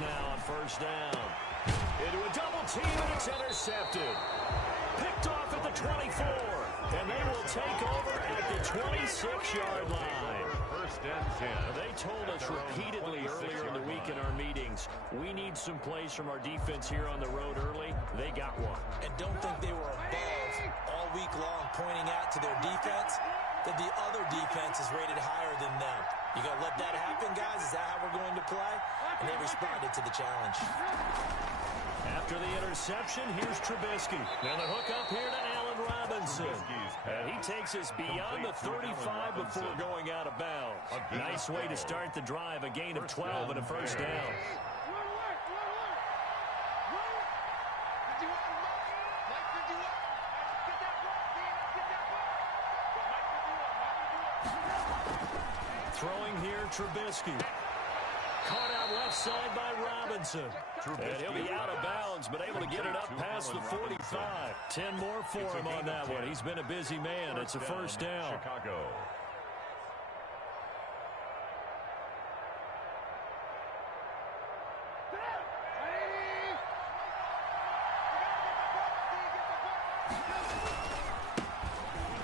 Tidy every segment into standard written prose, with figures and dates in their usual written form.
now on first down. Into a double team, and it's intercepted. Picked off at the 24, and they will take over at the 26-yard line. First and 10. They told us repeatedly earlier in the week in our meetings, we need some plays from our defense here on the road early. They got one. And don't think they were above all week long, pointing out to their defense that the other defense is rated higher than them. You going to let that happen, guys? Is that how we're going to play? And they responded to the challenge. After the interception, here's Trubisky. Now the hook up here to Allen Robinson. And he takes us beyond the 35 before going out of bounds. Nice way to start the drive. A gain of 12 and a first down. Throwing here, Trubisky. Caught out left side by Robinson. And he'll be out of bounds, but able to get it up past the 45. 10 more for him on that one. He's been a busy man. It's a first down. Chicago.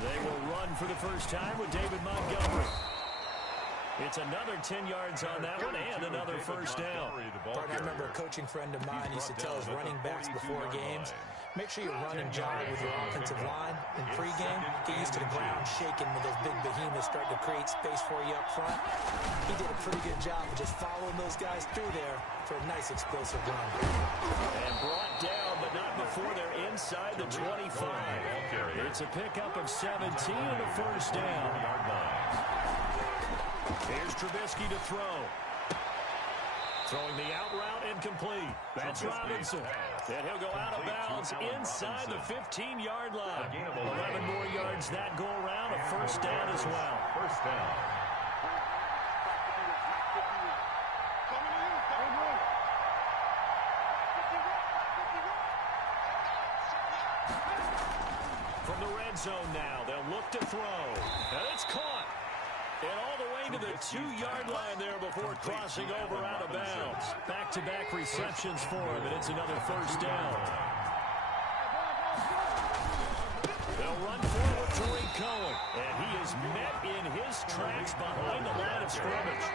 They will run for the first time with David Montgomery. It's another 10 yards on that one and another first down. I remember a coaching friend of mine used to tell his running backs before games, make sure you run and jog with your offensive line in pregame. Get used to the ground shaking when those big behemoths start to create space for you up front. He did a pretty good job of just following those guys through there for a nice explosive run. And brought down, but not before they're inside the 25. It's a pickup of 17 and a first down. Here's Trubisky to throw. Throwing the out route incomplete. That's Robinson. And he'll go out of bounds inside the 15-yard line. 11 more yards that go around. A first down as well. First down. From the red zone now, they'll look to throw. And it's caught. And all the way to the 2-yard line there before crossing over out of bounds. Back-to-back receptions for him, and it's another first down. They'll run forward to Tariq Cohen, and he is met in his tracks behind the line of scrimmage.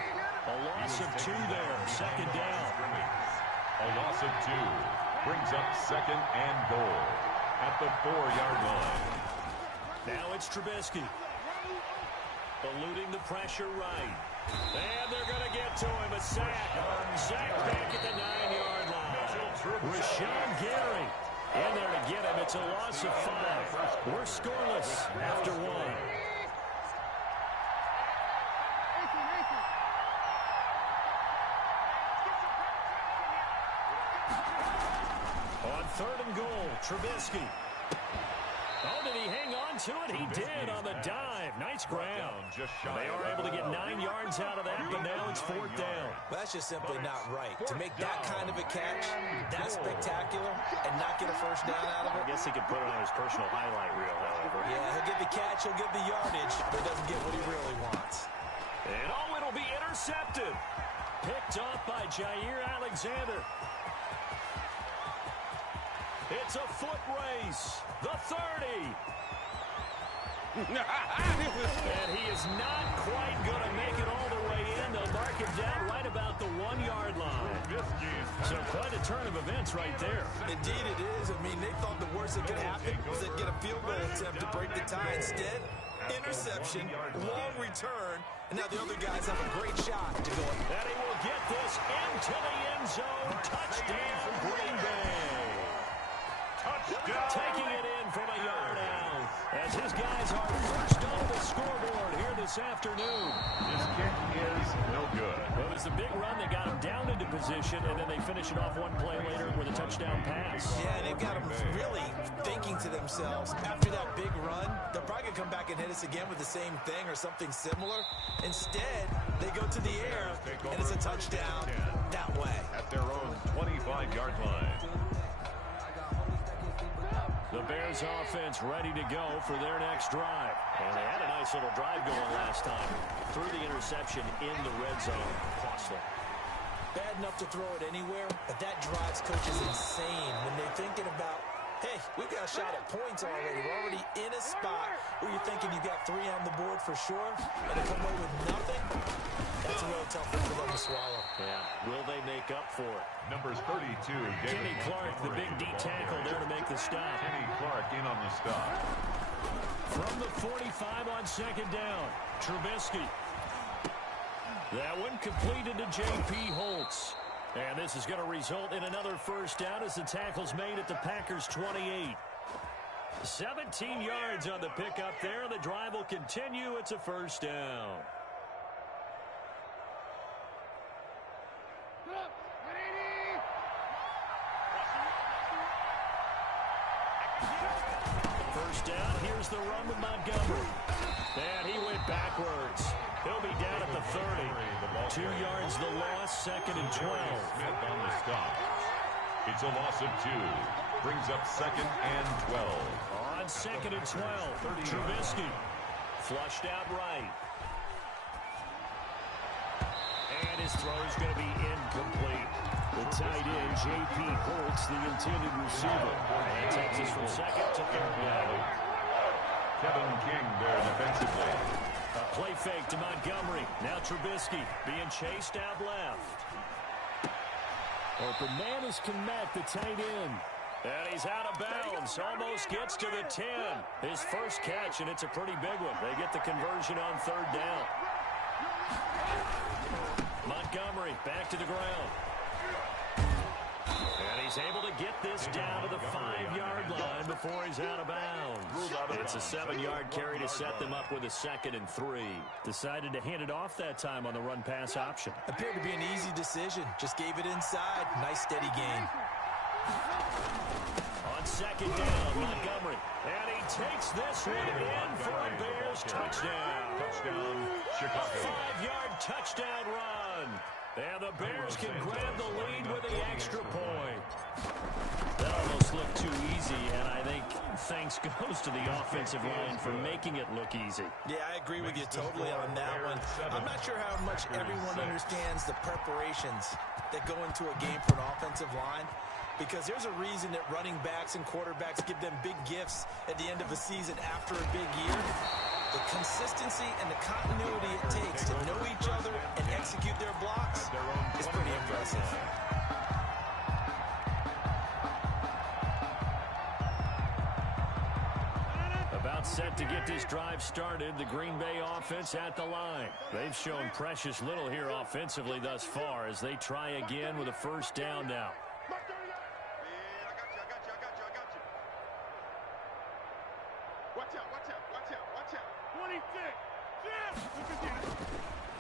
A loss of 2 there, second down. A loss of 2 brings up second and goal at the 4-yard line. Now it's Trubisky. Eluding the pressure right. And they're going to get to him. A sack. Sack back at the 9-yard line. Rashawn Gary in there to get him. It's a loss of 5. We're scoreless after 1. On 3rd and goal, Trubisky. Oh, did he hang on to it? He did on the dive. Nice ground. They are able to get 9 yards out of that, but now it's 4th down. Well, that's just simply not right. To make that kind of a catch, that spectacular, and not get a first down out of it. I guess he could put it on his personal highlight reel, however. Yeah, he'll get the catch, he'll get the yardage, but doesn't get what he really wants. And oh, it'll be intercepted. Picked off by Jair Alexander. It's a foot race. The 30. And he is not quite going to make it all the way in. They'll mark him down right about the 1-yard line. So quite a turn of events right there. Indeed it is. I mean, they thought the worst that could happen was they'd get a field goal attempt to break the tie. Instead, interception, long return, and now the other guys have a great shot to go. And he will get this into the end zone. Touchdown, Green Bay. Taking it in from a yard out as his guys are first on the scoreboard here this afternoon. This kick is no good. Well, it was the big run that got him down into position, and then they finish it off one play later with a touchdown pass. Yeah, and they've got them really thinking to themselves, after that big run, they're probably going to come back and hit us again with the same thing or something similar. Instead, they go to the air, and it's a touchdown that way. At their own 25-yard line. The Bears offense ready to go for their next drive. And they had a nice little drive going last time. Threw the interception in the red zone. Costly. bad enough to throw it anywhere, but that drives coaches insane when they're thinking about, hey, we've got a shot at points already. We're already in a spot where you're thinking you got 3 on the board for sure, and to come away with nothing, that's a real tough one for them to swallow. Yeah, will they make up for it? Numbers 32. Kenny Clark, the big D tackle there to make the stop. Kenny Clark in on the stop. From the 45 on second down, Trubisky. That one completed to J.P. Holtz. And this is going to result in another first down as the tackle's made at the Packers' 28. 17 yards on the pickup there. The drive will continue. It's a first down. First down. Here's the run with Montgomery. And he went backwards. He'll be down at the 30. 2 yards the loss, second and 12. Smith on the stop. It's a loss of 2. Brings up second and 12. On second and 12, Trubisky flushed out right. And his throw's going to be incomplete. The tight end, J.P. Holtz, the intended receiver. And that takes us from second to third down. Kevin King there defensively. A play fake to Montgomery. Now Trubisky being chased out left. Open man is Kmet, the tight end. And he's out of bounds. Almost gets to the 10. His first catch, and it's a pretty big one. They get the conversion on third down. Montgomery back to the ground. And he's able to get this down to the 5-yard line before he's out of bounds. It's a 7-yard carry to set them up with a second and 3. Decided to hand it off that time on the run-pass option. Appeared to be an easy decision. Just gave it inside. Nice steady gain. On second down, Montgomery. And he takes this one in for a Bears touchdown. Touchdown, Chicago. 5-yard touchdown run. And the Bears can grab the lead with the extra point. That almost looked too easy, and I think thanks goes to the offensive line for making it look easy. Yeah, I agree with you totally on that one. I'm not sure how much everyone understands the preparations that go into a game for an offensive line, because there's a reason that running backs and quarterbacks give them big gifts at the end of the season after a big year. The consistency and the continuity it takes to know each other and execute their blocks is pretty impressive. About set to get this drive started, the Green Bay offense at the line. They've shown precious little here offensively thus far as they try again with a first down now.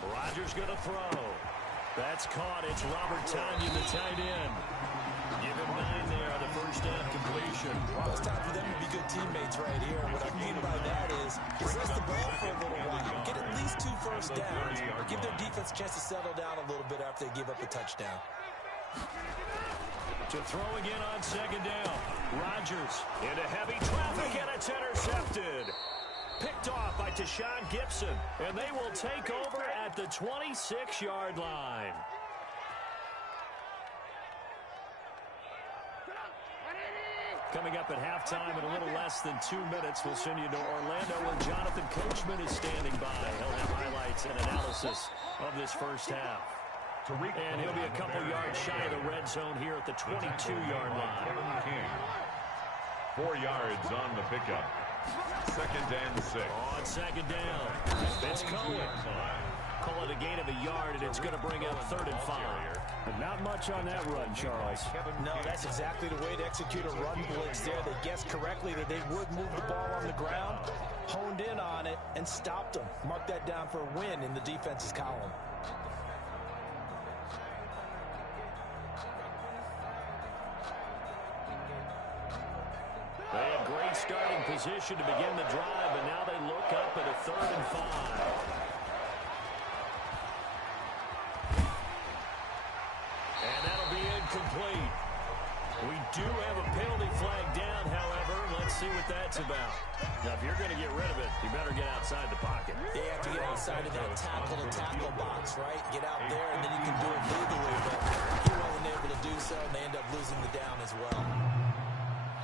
Rodgers going to throw. That's caught. It's Robert Tonyan, the tight end. Give him 9 there on the first down completion. Well, it's time for them to be good teammates right here. What I mean by that is possess the ball for a little while. Get at least 2 first downs. Give their defense a chance to settle down a little bit after they give up a touchdown. To throw again on second down. Rodgers into heavy traffic, and it's intercepted. Picked off by Tashawn Gibson, and they will take over at the 26-yard line. Coming up at halftime in a little less than 2 minutes, we'll send you to Orlando where Jonathan Coachman is standing by. He'll have highlights and analysis of this first half. And he'll be a couple yards shy of the red zone here at the 22-yard line. Kevin King. 4 yards on the pickup. Second and 6. On second down, it's Cohen. Call it a gain of a yard, and it's going to bring up 3rd and 5. But not much on that run, Charles. No, that's exactly the way to execute a run blitz there. They guessed correctly that they would move the ball on the ground, honed in on it, and stopped them. Mark that down for a win in the defense's column. They had great starting position to begin the drive, and now they look up at a 3rd and 5. And that'll be incomplete. We do have a penalty flag down, however. Let's see what that's about. Now, if you're going to get rid of it, you better get outside the pocket. They have to get outside of that tackle-to-tackle box, right? Get out there, and then you can do it legally. But he wasn't able to do so, and they end up losing the down as well.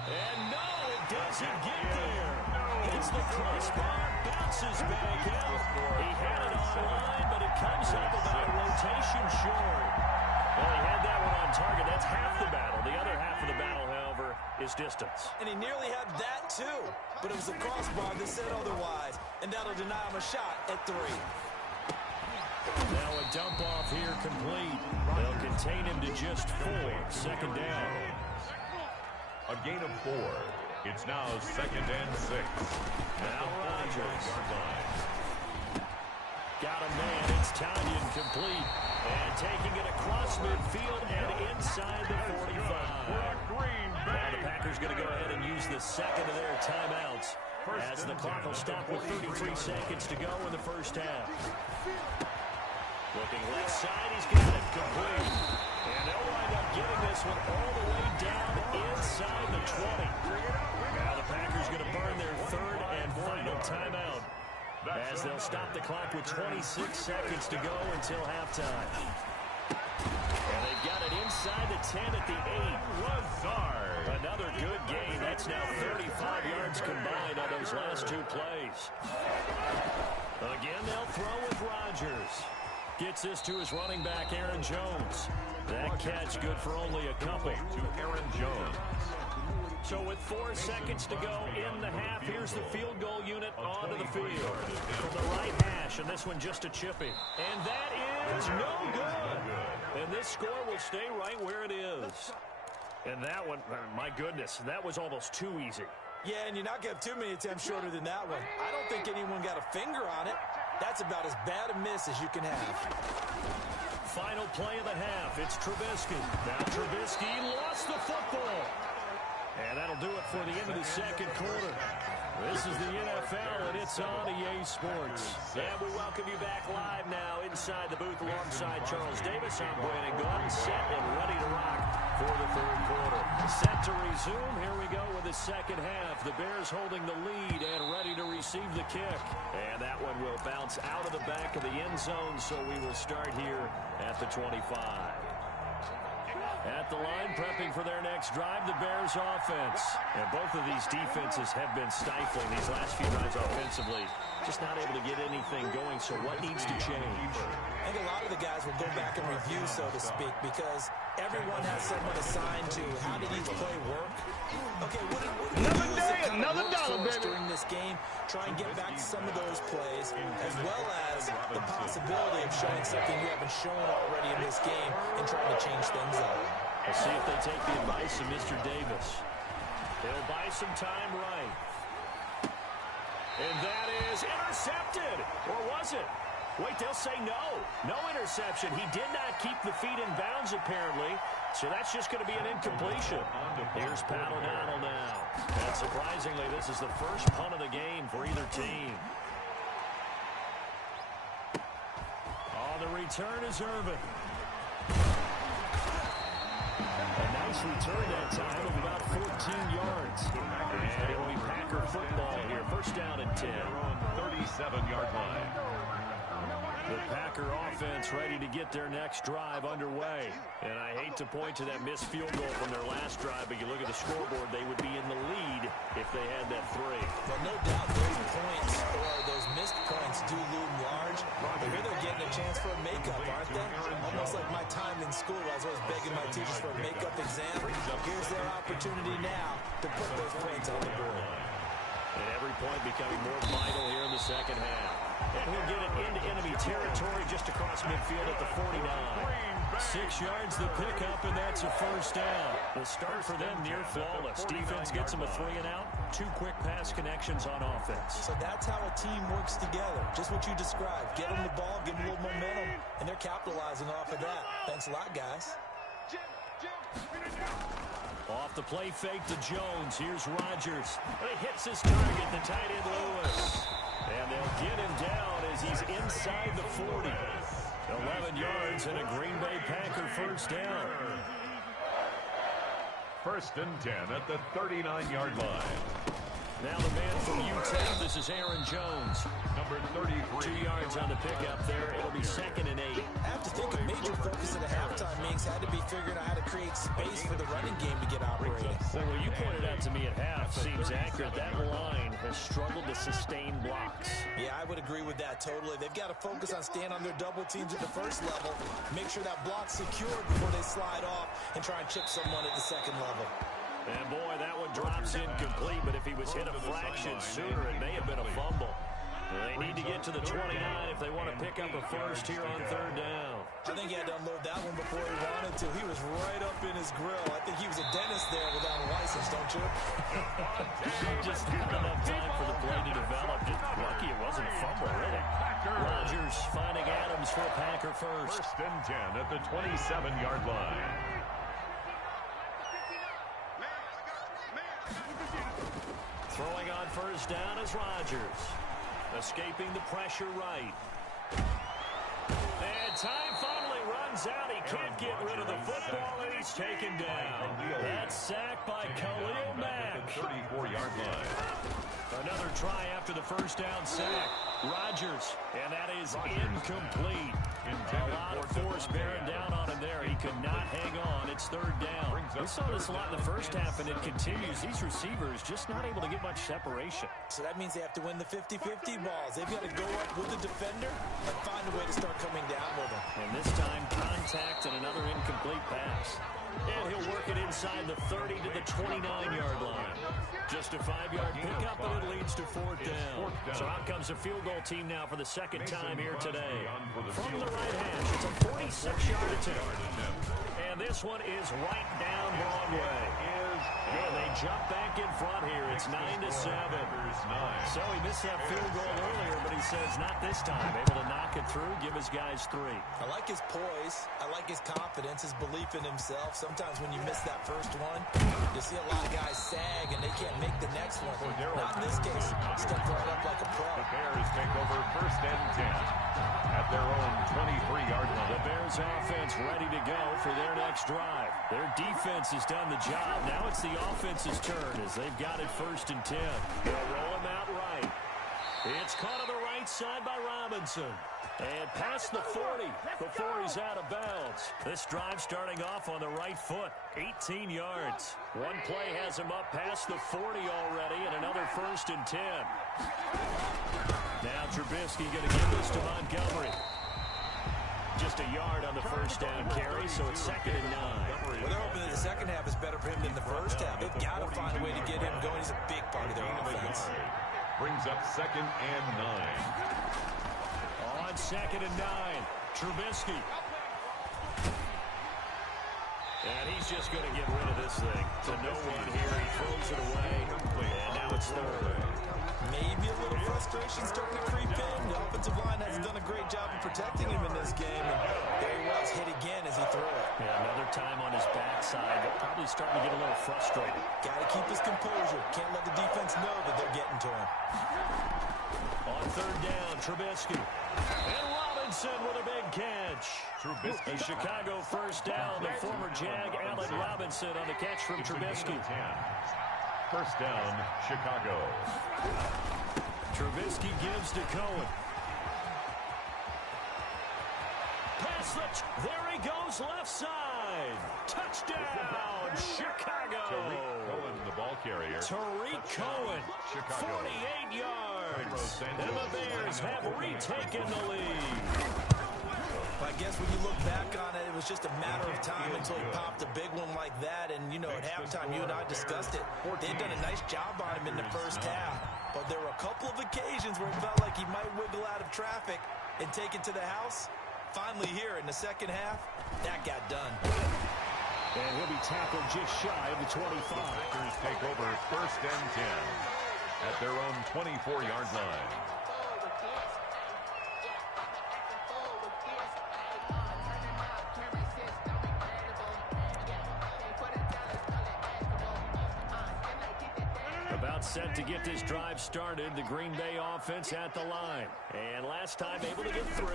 And no, it doesn't get there. Hits the crossbar, bounces back out. He had it online, but it comes up about a rotation short. Well, he had that one on target. That's half the battle. The other half of the battle, however, is distance. And he nearly had that, too. But it was a crossbar that said otherwise, and that'll deny him a shot at 3. Now a dump off here complete. They'll contain him to just 4. Second down. A gain of 4. It's now 2nd and 6. Now Rodgers. Got a man. It's Tanyan complete. And taking it across midfield and inside the 45. Now the Packers going to go ahead and use the second of their timeouts as the clock will stop with 33 seconds to go in the first half. Looking left side, he's got it complete. And they'll wind up getting this one all the way down inside the 20. Now the Packers going to burn their third and final timeout as they'll stop the clock with 26 seconds to go until halftime. And they've got it inside the 10 at the 8. Lazard. Another good gain. That's now 35 yards combined on those last 2 plays. Again, they'll throw with Rodgers. Gets this to his running back, Aaron Jones. That catch good for only a couple. To Aaron Jones. So with 4 seconds to go in the half, here's the field goal unit onto the field. From the right hash, and this one just a chipping. And that is no good. And this score will stay right where it is. And that one, my goodness, that was almost too easy. Yeah, and you're not going to have too many attempts shorter than that one. I don't think anyone got a finger on it. That's about as bad a miss as you can have. Final play of the half. It's Trubisky. Now Trubisky lost the football. And that'll do it for the end of the second quarter. This is the NFL, and it's on EA Sports. And we welcome you back live now inside the booth alongside Charles Davis. I'm Brandon Gordon, set and ready to rock for the third quarter. Set to resume. Here we go with the second half. The Bears holding the lead and ready to receive the kick. And that one will bounce out of the back of the end zone, so we will start here at the 25. At the line, prepping for their next drive, the Bears offense. And both of these defenses have been stifling these last few drives offensively. Just not able to get anything going, so what needs to change? I think a lot of the guys will go back and review, so to speak, because everyone has someone assigned to how did each play work. Okay, what another day, another dollar, baby. During this game, try and get back to some of those plays, as well as the possibility of showing something you haven't shown already in this game and trying to change things up. We'll see if they take the advice of Mr. Davis. They'll buy some time right. And that is intercepted. Or was it? Wait, they'll say no. No interception. He did not keep the feet in bounds, apparently. So that's just going to be an incompletion. Here's Pat O'Donnell now. And surprisingly, this is the first punt of the game for either team. On the return is Irvin. A nice return that time of about 14 yards. And it'll be Packer football here. First down and 10. 37-yard line. The Packer offense ready to get their next drive underway. And I hate to point to that missed field goal from their last drive, but you look at the scoreboard, they would be in the lead if they had that 3. Well, no doubt those points, or those missed points, do loom large. But here they're getting a chance for a makeup, aren't they? Almost like my time in school, I was always begging my teachers for a makeup exam. Here's their opportunity now to put those points on the board. And every point becoming more vital here in the second half. And he'll get it into enemy territory just across midfield at the 49. 6 yards the pickup, and that's a first down. The start for them near flawless. Defense gets them a 3 and out. 2 quick pass connections on offense. So that's how a team works together. Just what you described. Get them the ball, give them a little momentum, and they're capitalizing off of that. Thanks a lot, guys. Off the play fake to Jones. Here's Rodgers. And he hits his target, the tight end Lewis. And they'll get him down as he's inside the 40. 11 yards and a Green Bay Packer first down. First and 10 at the 39-yard line. Now the man from Utah, this is Aaron Jones. Number 33. 2 yards on the pickup there. It'll be 2nd and 8. I have to think a major focus at the halftime means had to be figuring out how to create space for the running game to get operating. Well, what you pointed out to me at half seems accurate. That line has struggled to sustain blocks. Yeah, I would agree with that totally. They've got to focus on staying on their double teams at the first level, make sure that block's secured before they slide off and try and chip someone at the second level. And boy, that one drops incomplete, but if he was hit a fraction sooner, it may have been a fumble. They need to get to the 29 if they want to pick up a first here on 3rd down. I think he had to unload that one before he wanted to. He was right up in his grill. I think he was a dentist there without a license, don't you? Just not enough time for the play to develop. Just lucky it wasn't a fumble, really. Rodgers finding Adams for a Packer first. First and 10 at the 27-yard line. Throwing on first down is Rodgers. Escaping the pressure right. And time finally runs out. He can't get rid of the football, and he's taken down. That's sacked by Khalil Mack. 34-yard line. Another try after the first down sack. Rodgers, and that is incomplete. A lot of force bearing down on him there. He could not hang on. It's 3rd down. We saw this a lot in the first half, and it continues. These receivers just not able to get much separation. So that means they have to win the 50-50 balls. They've got to go up with the defender and find a way to start coming down with him. And this time, contact and another incomplete pass. And he'll work it inside the 30 to the 29-yard line. Just a 5-yard pickup, and it leads to 4th down. So out comes a field goal team now for the 2nd time here today. From the right hash, it's a 46-yard attempt. And this one is right down Broadway. And they jump back in front here. It's 9-7. So he missed that field goal earlier, but he says not this time. Able to knock it through, give his guys 3. I like his poise. I like his confidence, his belief in himself. Sometimes when you miss that first one, you see a lot of guys sag and they can't make the next one. Not in this case. Stepped right up like a pro. The Bears take over first and 10 at their own 23-yard line. The Bears offense ready to go for their next drive. Their defense has done the job. Now it's the offense's turn as they've got it 1st and 10. They'll roll him out right. It's caught on the right side by Robinson. And past the 40 before he's out of bounds. This drive starting off on the right foot. 18 yards. One play has him up past the 40 already, and another 1st and 10. Now Trubisky going to give this to Montgomery. Just a yard on the first down carry, so it's 2nd and 9. Well, they're hoping that the second half is better for him than the first half. They've got to find a way to get him going. He's a big part of their offense. Brings up 2nd and 9. On 2nd and 9, Trubisky. And he's just going to get rid of this thing. To no one here, he throws it away. And now it's 3rd. Maybe a little frustration starting to creep in. The offensive line hasn't done a great job of protecting him in this game. And there he was, hit again as he threw it. Yeah, another time on his backside. Probably starting to get a little frustrated. Got to keep his composure. Can't let the defense know that they're getting to him. On 3rd down, Trubisky. And Robinson with a big catch. Trubisky. A Chicago first down. The former Jag, Allen Robinson, on the catch from Trubisky. First down, Chicago. Trubisky gives to Cohen. Pass there he goes, left side. Touchdown, Chicago. Tariq Cohen, the ball carrier. Tariq Cohen, Chicago. 48 yards. And the Bears have retaken the lead. I guess when you look back on it, it was just a matter of time until he popped a big one like that. And, you know, at halftime, you and I discussed it. They'd done a nice job on him in the first half. But there were a couple of occasions where it felt like he might wiggle out of traffic and take it to the house. Finally here in the second half, that got done. And he'll be tackled just shy of the 25. Packers take over first and 10 at their own 24-yard line. About set to get this drive started, the Green Bay offense at the line. And last time able to get 3.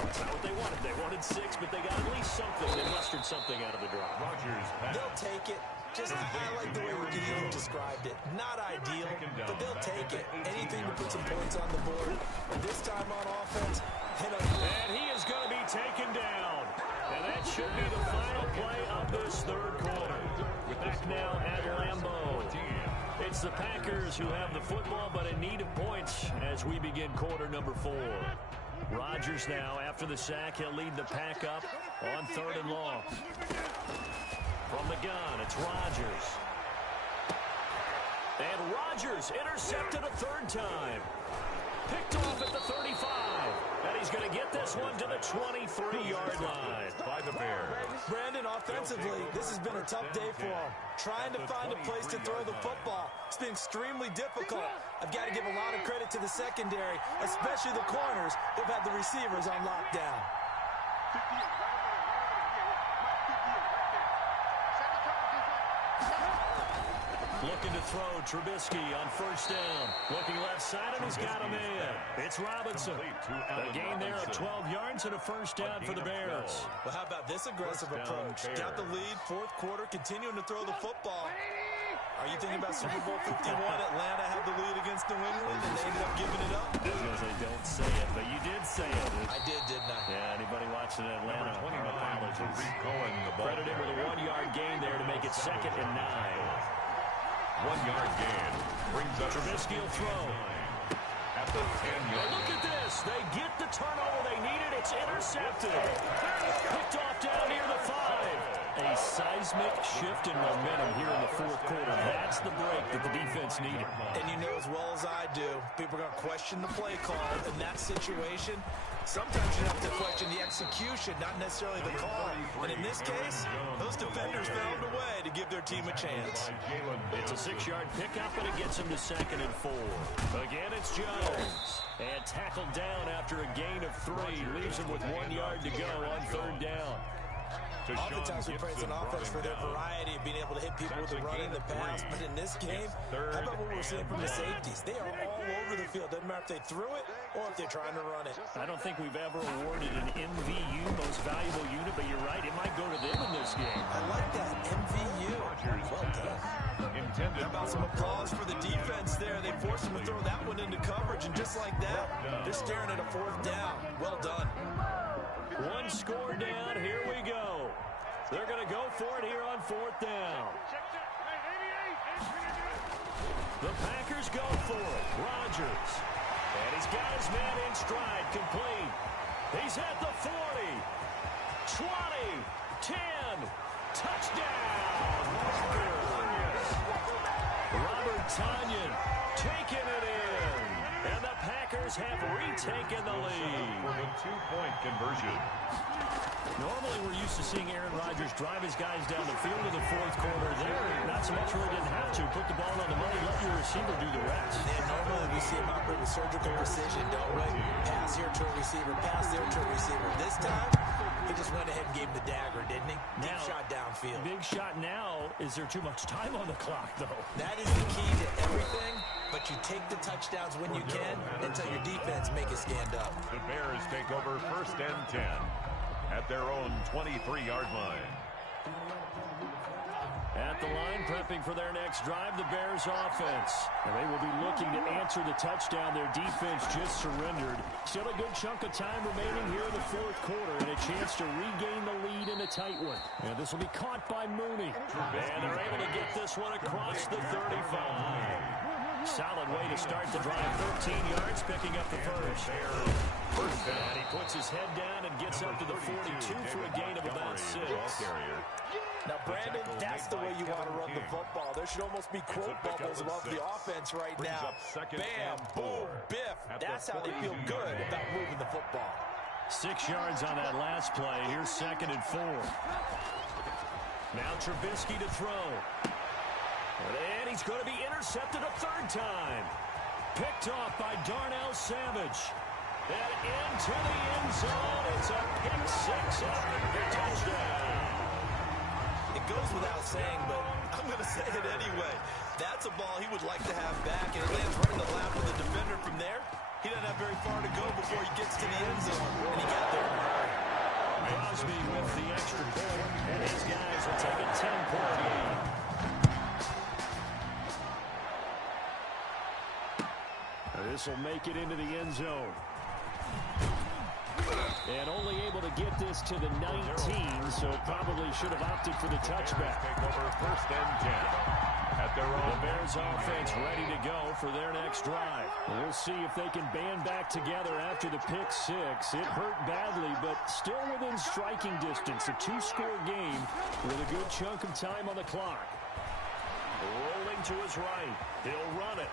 That's not what they wanted. They wanted 6, but they got at least something. They mustered something out of the drive. Rodgers pass. They'll take it. I like the way you described it. Not ideal, but they'll take it. Anything to put some points on the board. But this time on offense, and he is going to be taken down. And that should be the final play of this third quarter. Back now at Lambeau. It's the Packers who have the football, but in need of points as we begin quarter number 4. Rodgers now, after the sack, he'll lead the pack up on 3rd and long. From the gun, it's Rodgers. And Rodgers intercepted a 3rd time. Picked off at the 35. And he's going to get this one to the 23-yard line. By the Bears. Brandon, offensively, this has been a tough day for him. Trying to find a place to throw the football. It's been extremely difficult. I've got to give a lot of credit to the secondary, especially the corners. They've had the receivers on lockdown. Looking to throw, Trubisky on 1st down. Looking left side, and he's got him in. It's Robinson. A gain there of 12 yards and a 1st down for the Bears. Well, how about this aggressive approach? Got the lead, 4th quarter, continuing to throw the football. Are you thinking about Super Bowl 51? Atlanta had the lead against New England, and they ended up giving it up. I was going to say, don't say it, but you did say it. I did, didn't I? Yeah, anybody watching Atlanta, our apologies. Credited with a 1-yard gain there to make it 2nd and 9. 1-yard gain brings up Trubisky will throw. At the 10-yard. Look at this. They get the turnover they needed. It's intercepted. Picked off down near the 5. A seismic shift in momentum here in the 4th quarter. That's the break that the defense needed. And you know as well as I do, people are going to question the play call in that situation. Sometimes you have to question the execution, not necessarily the call. And in this case, those defenders found a way to give their team a chance. It's a 6-yard pickup, and it gets him to 2nd and 4. Again, it's Jones. And tackled down after a gain of 3. Leaves him with 1 yard to go on 3rd down. Oftentimes we praise an offense for their variety of being able to hit people with the run and the pass, but in this game, how about what we're seeing from the safeties? They are all over the field. Doesn't matter if they threw it or if they're trying to run it. I don't think we've ever awarded an MVU, most valuable unit, but you're right, it might go to them in this game. I like that, MVU. Well done. How about some applause for the defense there? They forced him to throw that one into coverage, and just like that, they're staring at a 4th down. Well done. 1 score down, here we go. They're going to go for it here on 4th down. The Packers go for it. Rodgers. And he's got his man in stride, complete. He's at the 40. 20. 10. Touchdown. Robert Tonyan taking it in. And the Packers have retaken the lead. For the 2-point conversion. Normally we're used to seeing Aaron Rodgers drive his guys down the field in the 4th quarter. There, not so much really didn't have to. Put the ball on the money, let your receiver do the rest. Yeah, normally we see him operate with surgical precision, don't we? Pass here to a receiver, pass there to a receiver. This time, he just went ahead and gave him the dagger, didn't he? Deep shot downfield. Big shot now. Is there too much time on the clock, though? That is the key to everything, but you take the touchdowns when you can until your defense make it stand up. The Bears take over 1st and 10 at their own 23-yard line. At the line, prepping for their next drive, the Bears offense. And they will be looking to answer the touchdown. Their defense just surrendered. Still a good chunk of time remaining here in the 4th quarter, and a chance to regain the lead in a tight one. And this will be caught by Mooney. And they're able to get this one across the 35. Solid way to start the drive. 13 yards, picking up the first. And he puts his head down and gets up to the 42 for a gain of about 6. Now, Brandon, that's the way you want to run the football. There should almost be quote bubbles above the offense right now. Bam, boom, biff. That's how they feel good about moving the football. 6 yards on that last play. Here's 2nd and 4. Now Trubisky to throw. And he's going to be intercepted a 3rd time. Picked off by Darnell Savage. And into the end zone. It's a pick 6 and a touchdown. It goes without saying, but I'm going to say it anyway. That's a ball he would like to have back, and it lands right in the lap of the defender from there. He doesn't have very far to go before he gets to the end zone, and he got there in a hurry. Crosby with the extra point, and his guys will take a 10-point lead. This will make it into the end zone. And only able to get this to the 19, so probably should have opted for the touchback. Take over 1st and 10. At their own. The Bears offense ready to go for their next drive. We'll see if they can band back together after the pick six. It hurt badly, but still within striking distance. A 2-score game with a good chunk of time on the clock. Rolling to his right. He'll run it.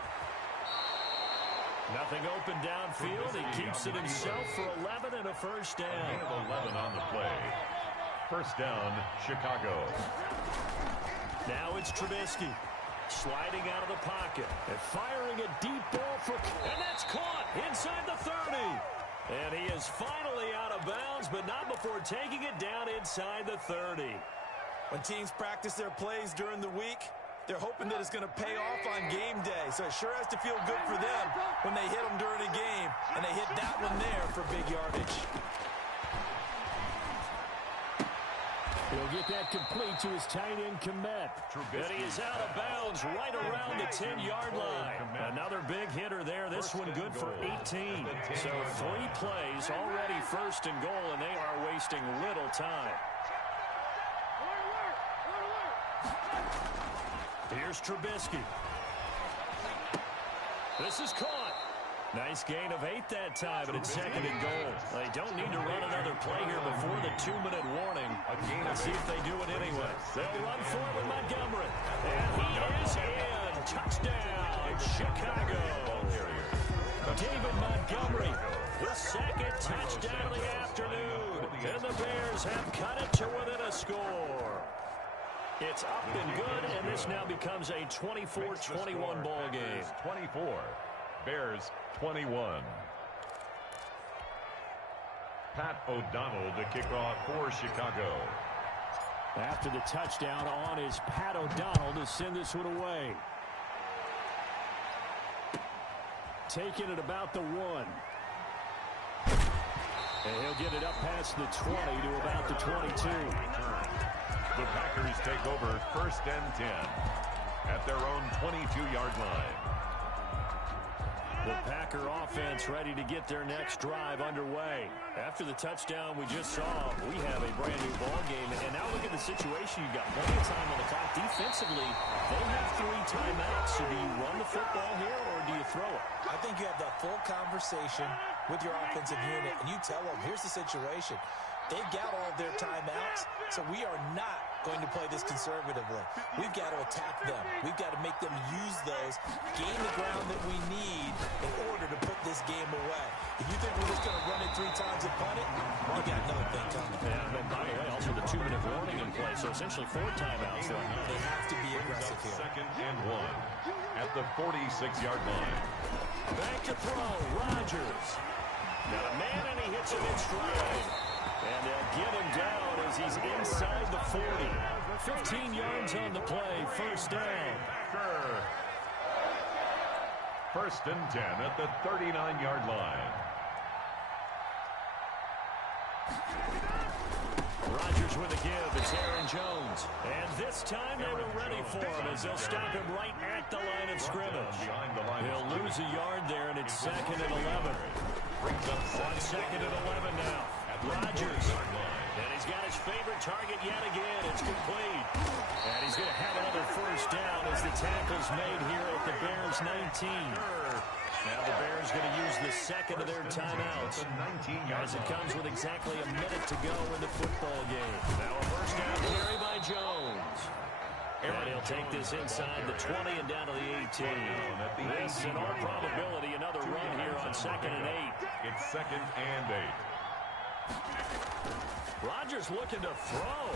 Nothing open downfield. He keeps it himself for 11 and a first down. 11 on the play. First down, Chicago. Now it's Trubisky. Sliding out of the pocket. And firing a deep ball for... And that's caught inside the 30. And he is finally out of bounds, but not before taking it down inside the 30. When teams practice their plays during the week, they're hoping that it's going to pay off on game day. So it sure has to feel good for them when they hit them during a game. And they hit that one there for big yardage. He'll get that complete to his tight end, Komet. And he is out of bounds right around the 10-yard line. Another big hitter there. This one good for 18. So 3 plays, already first and goal, and they are wasting little time. Here's Trubisky. This is caught. Nice gain of 8 that time, but it's 2nd and goal. They don't need to run another play here before the 2-minute warning. Let's see if they do it anyway. They'll run for it with Montgomery. And he is in. Touchdown, Chicago. David Montgomery, the 2nd touchdown of the afternoon. And the Bears have cut it to within a score. It's up and good, and this now becomes a 24-21 ball game. 24. Bears 21. Pat O'Donnell to kick off for Chicago. After the touchdown on is Pat O'Donnell to send this one away. Taking it about the 1. And he'll get it up past the 20 to about the 22. The Packers take over 1st and 10 at their own 22-yard line. The Packer offense ready to get their next drive underway. After the touchdown we just saw, we have a brand new ball game. And now look at the situation. You've got plenty of time on the clock. Defensively, they have 3 timeouts. So do you run the football here or do you throw it? I think you have that full conversation with your offensive unit, and you tell them, here's the situation. They've got all of their timeouts, so we are not going to play this conservatively. We've got to attack them. We've got to make them use those, gain the ground that we need in order to put this game away. If you think we're just going to run it 3 times and punt it, well, we got another thing coming. Yeah, and by the way, also the 2-minute warning in play, so essentially 4 timeouts right now. They have to be aggressive here. 2nd and 1 at the 46-yard line. Back to throw, Rodgers. Got a man and he hits him in stride. And they'll get him down as he's inside the 40. 15 yards on the play, first down. 1st and 10 at the 39-yard line. Rodgers with a give. It's Aaron Jones. And this time they were ready for him as they'll stop him right at the line of scrimmage. He'll lose a yard there, and it's 2nd and 11. On 2nd and 11 now. Rodgers. And he's got his favorite target yet again. It's complete. And he's going to have another first down as the tackle's made here at the Bears 19. Now the Bears going to use the 2nd of their timeouts as it comes with exactly a minute to go in the football game. Now a first down carry by Jones. And he'll take this inside the 20 and down to the 18. This, in all probability, another run here on 2nd and 8. It's 2nd and 8. Rodgers looking to throw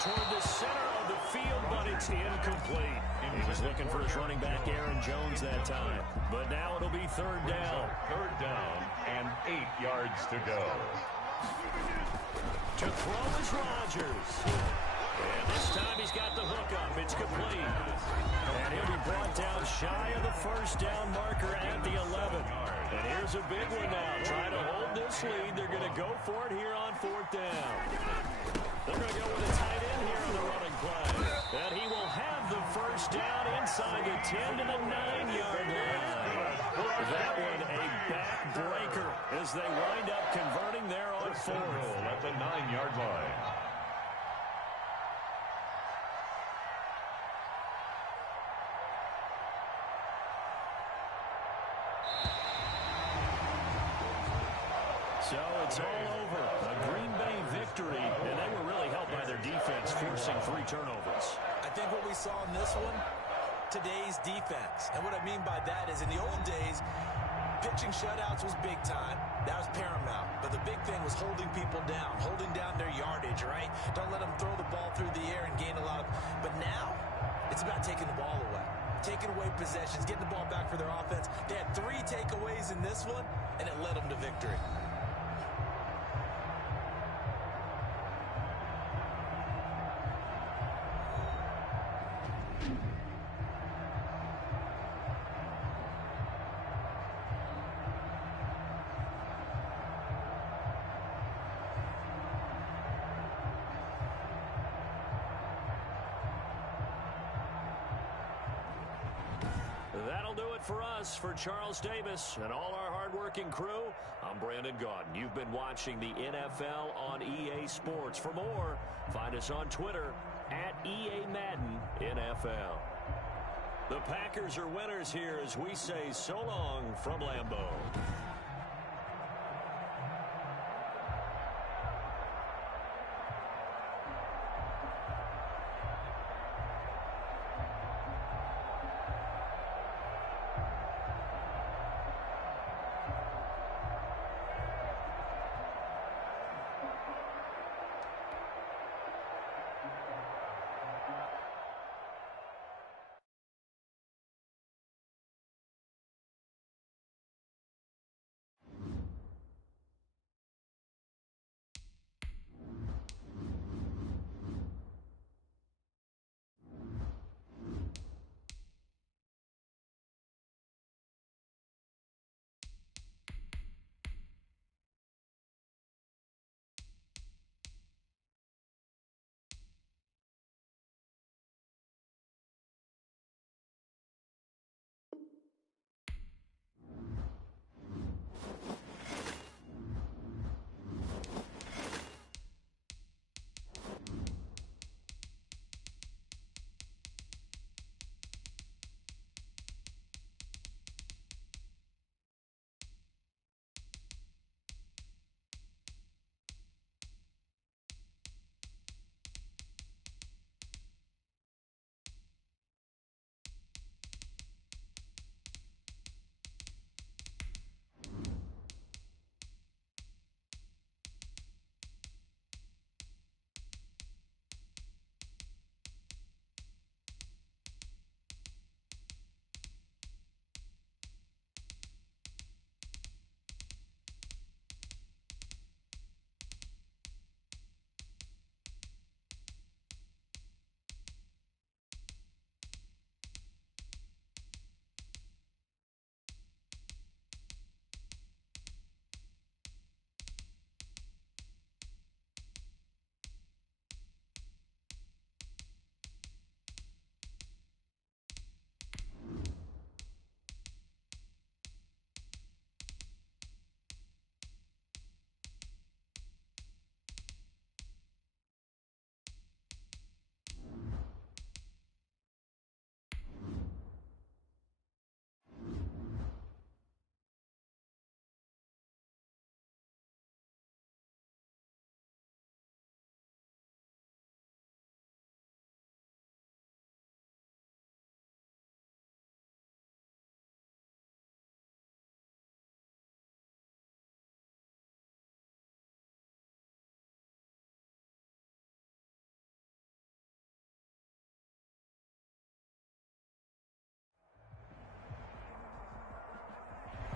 toward the center of the field, but it's incomplete. He was looking for his running back, Aaron Jones, that time. But now it'll be 3rd down. 3rd down and 8 yards to go. To throw is Rodgers. And this time he's got the hook up. It's complete. And he'll be brought down shy of the first down marker at the 11. And here's a big one now. Trying to hold this lead. They're going to go for it here on 4th down. They're going to go with a tight end here on the running play. And he will First down inside the 10 to the 9-yard line. That one a backbreaker as they wind up converting there on fourth. At the 9-yard line. So it's all over. A Green Bay victory, and they were really helped by their defense, forcing 3 turnovers. I think what we saw in this one, today's defense. And what I mean by that is in the old days, pitching shutouts was big time. That was paramount. But the big thing was holding people down, holding down their yardage, right? Don't let them throw the ball through the air and gain a lot of... But now, it's about taking the ball away. Taking away possessions, getting the ball back for their offense. They had 3 takeaways in this one, and it led them to victory. That'll do it for us. For Charles Davis and all our hardworking crew, I'm Brandon Gaudin. You've been watching the NFL on EA Sports. For more, find us on Twitter at EA Madden NFL. The Packers are winners here as we say so long from Lambeau.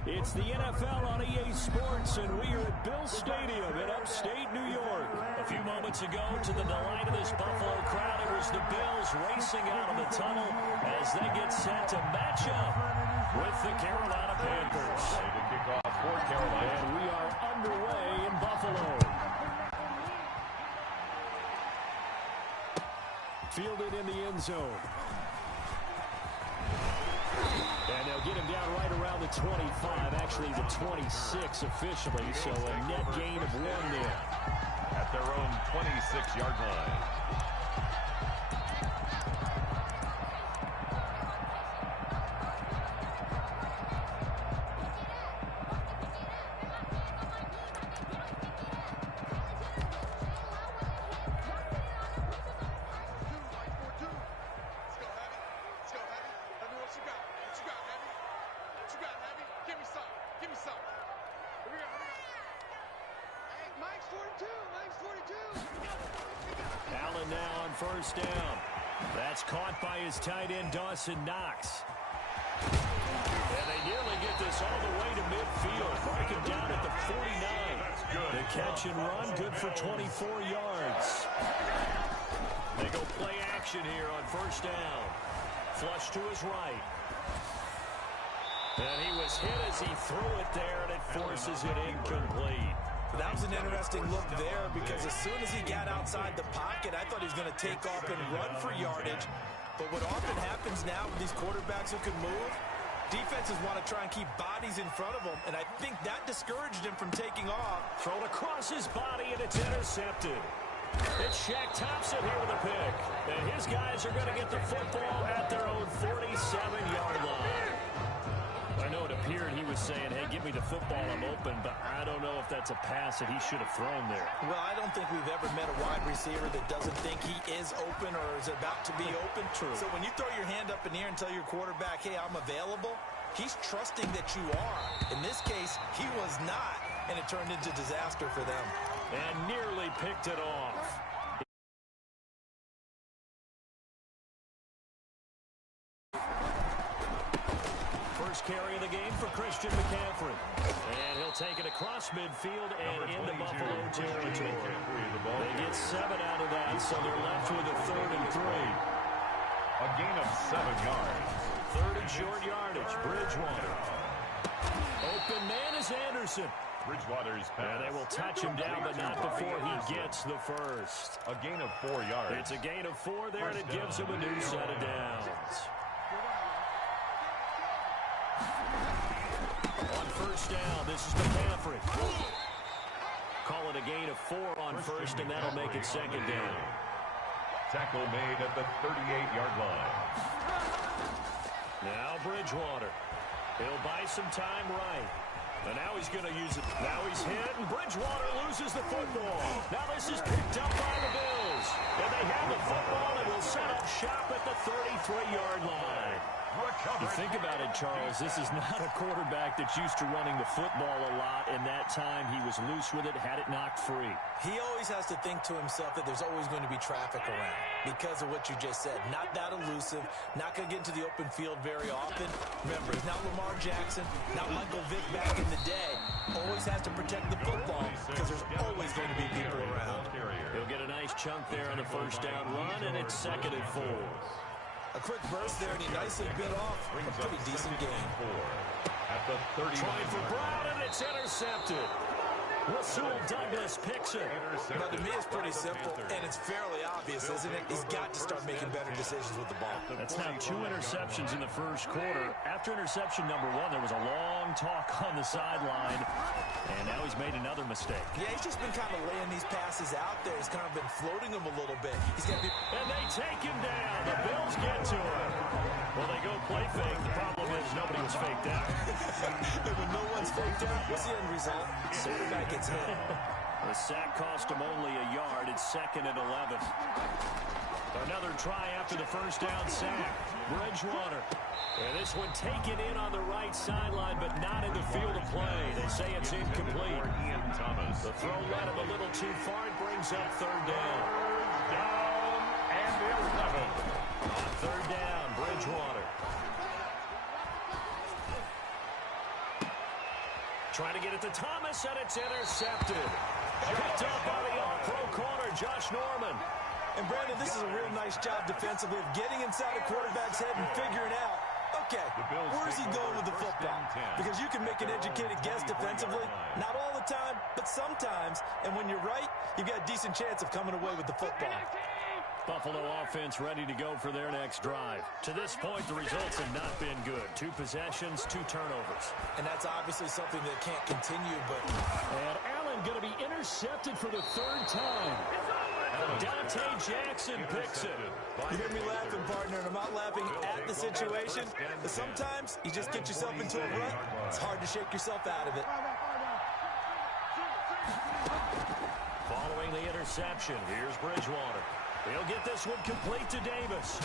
It's the NFL on EA Sports, and we are at Bill Stadium in upstate New York. A few moments ago, to the delight of this Buffalo crowd, it was the Bills racing out of the tunnel as they get set to match up with the Carolina Panthers. The kickoff for Carolina. And we are underway in Buffalo. Fielded in the end zone. the 25, actually the 26 officially, so a net gain of 1 there. At their own 26-yard line. Allen now on first down. That's caught by his tight end, Dawson Knox. And they nearly get this all the way to midfield. Mark him down at the 49. The catch and run, good for 24 yards. They go play action here on first down. Flush to his right. And he was hit as he threw it there, and it forces it incomplete. That was an interesting look there because as soon as he got outside the pocket, I thought he was going to take off and run for yardage. But what often happens now with these quarterbacks who can move, defenses want to try and keep bodies in front of them, and I think that discouraged him from taking off. Thrown across his body, and it's intercepted. It's Shaq Thompson here with a pick. And his guys are going to get the football at their own 47-yard line. I know it appeared he was saying, hey, give me the football, I'm open, but I don't know if that's a pass that he should have thrown there. Well, I don't think we've ever met a wide receiver that doesn't think he is open or is about to be open. True. So when you throw your hand up in the air and tell your quarterback, hey, I'm available, he's trusting that you are. In this case, he was not, and it turned into disaster for them. And nearly picked it off. First carry of the game for Christian McCaffrey. And he'll take it across midfield and into Buffalo territory. They get 7 out of that, so they're left with a 3rd and 3. A gain of 7 yards. 3rd and short yardage. Bridgewater. Open man is Anderson. Bridgewater's pass. And they will touch him down, but not before he gets the first. A gain of 4 yards. It's a gain of 4 there, and it gives him a new set of downs. On first down, this is McCaffrey. Call it a gain of 4 on first, and that'll make it 2nd down. Tackle made at the 38-yard line. Now Bridgewater. He'll buy some time right. And now he's going to use it. Now he's hit, and Bridgewater loses the football. Now this is picked up by the Bills. And they have the football and will set up shop at the 33-yard line. You think about it, Charles, this is not a quarterback that's used to running the football a lot, and that time he was loose with it, had it knocked free. He always has to think to himself that there's always going to be traffic around because of what you just said. Not that elusive, not going to get into the open field very often. Remember, he's not Lamar Jackson, not Michael Vick back in the day. Always has to protect the football because there's always going to be people around. He'll get a nice chunk there on the first down run, and it's 2nd and 4. A quick burst there, and he nicely bit off a pretty decent game. At the 30. Trying for Brown, and it's intercepted. Rasul Douglas picks it. Now, to me, it's pretty simple, and it's fairly obvious, isn't it? He's got to start making better decisions with the ball. That's now 2 interceptions in the first quarter. After interception number 1, there was a long talk on the sideline, and now he's made another mistake. Yeah, he's just been kind of laying these passes out there. He's kind of been floating them a little bit. He's got to be... And they take him down. The Bills get to him. Well, they go play fake. The problem is nobody was faked out. And when no one's faked out, what's the end result? Quarterback gets hit. The sack cost him only a yard. It's 2nd and 11. Another try after the first down sack. Bridgewater. And this one taken in on the right sideline, but not in the field of play. They say it's incomplete. The throw led him a little too far. It brings up 3rd down. Down and 11. On 3rd down, Bridgewater. Trying to get it to Thomas, and it's intercepted. Picked up by the all-pro corner, Josh Norman. And, Brandon, this is a real nice job defensively of getting inside a quarterback's head and figuring out, okay, where's he going with the football? Because you can make an educated guess defensively. Not all the time, but sometimes. And when you're right, you've got a decent chance of coming away with the football. Buffalo offense ready to go for their next drive. To this point, the results have not been good. 2 possessions, 2 turnovers. And that's obviously something that can't continue, but... And Allen going to be intercepted for the 3rd time. Dante Jackson picks it. You hear me laughing, partner, and I'm not laughing at the situation, but sometimes you just get yourself into a rut. It's hard to shake yourself out of it. Following the interception, here's Bridgewater. He'll get this one complete to Davis.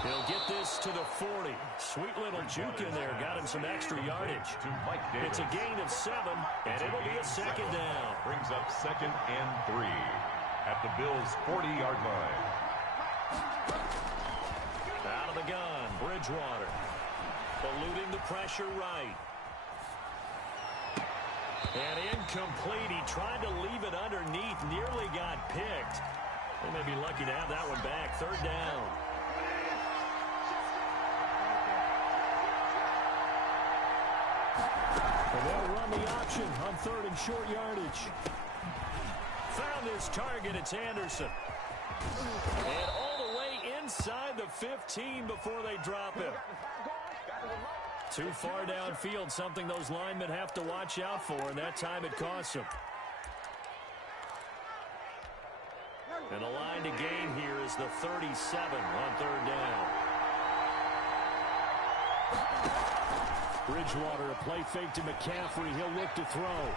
He'll get this to the 40. Sweet little juke in there. Got him some extra yardage. It's a gain of 7, and it'll be a 2nd down. Brings up 2nd and 3 at the Bills' 40-yard line. Out of the gun, Bridgewater. Eluding the pressure right. And incomplete. He tried to leave it underneath. Nearly got picked. They may be lucky to have that one back. 3rd down. And they'll run the option on 3rd and short yardage. Found his target. It's Anderson. And all the way inside the 15 before they drop him. Too far downfield, something those linemen have to watch out for, and that time it costs them. And the line to gain here is the 37 on 3rd down. Bridgewater, a play fake to McCaffrey. He'll look to throw.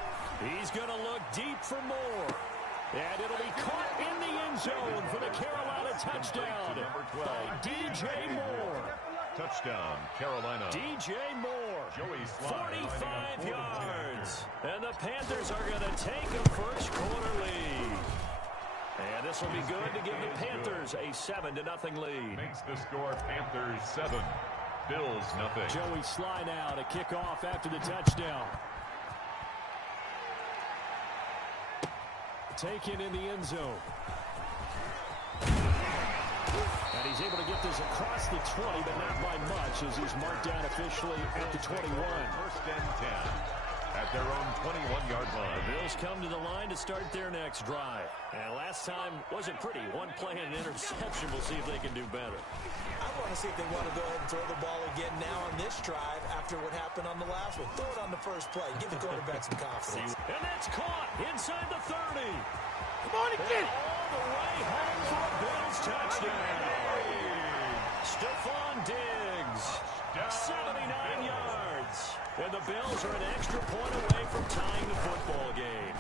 He's going to look deep for more. And it'll be caught in the end zone for the Carolina touchdown by DJ Moore. Touchdown, Carolina. DJ Moore, 45 yards. And the Panthers are going to take a first quarter lead. And this will be good to give the Panthers a 7-0 lead. Makes the score Panthers 7, Bills nothing. Joey Sly now to kick off after the touchdown. Taken in the end zone. And he's able to get this across the 20, but not by much, as he's marked down officially at the 21. 1st and 10 at their own 21-yard line. The Bills come to the line to start their next drive. And last time wasn't pretty. 1 play and an interception. We'll see if they can do better. I want to see if they want to go ahead and throw the ball again now on this drive after what happened on the last one. Throw it on the first play. Give the quarterback some confidence. And that's caught inside the 30. Come on again. All the way home for a Bills touchdown. Stephon Diggs, 79 yards. And the Bills are an extra point away from tying the football game.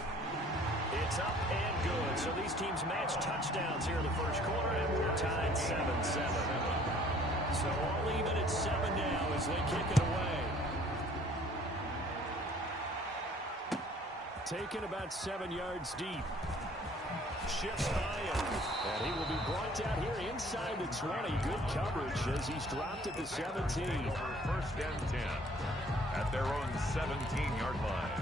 It's up and good. So these teams match touchdowns here in the first quarter, and we're tied 7-7. So all even at 7 now as they kick it away. Taken about 7 yards deep. Shifts by him. And he will be brought down here inside the 20. Good coverage as he's dropped at the 17. 1st and 10 at their own 17-yard line.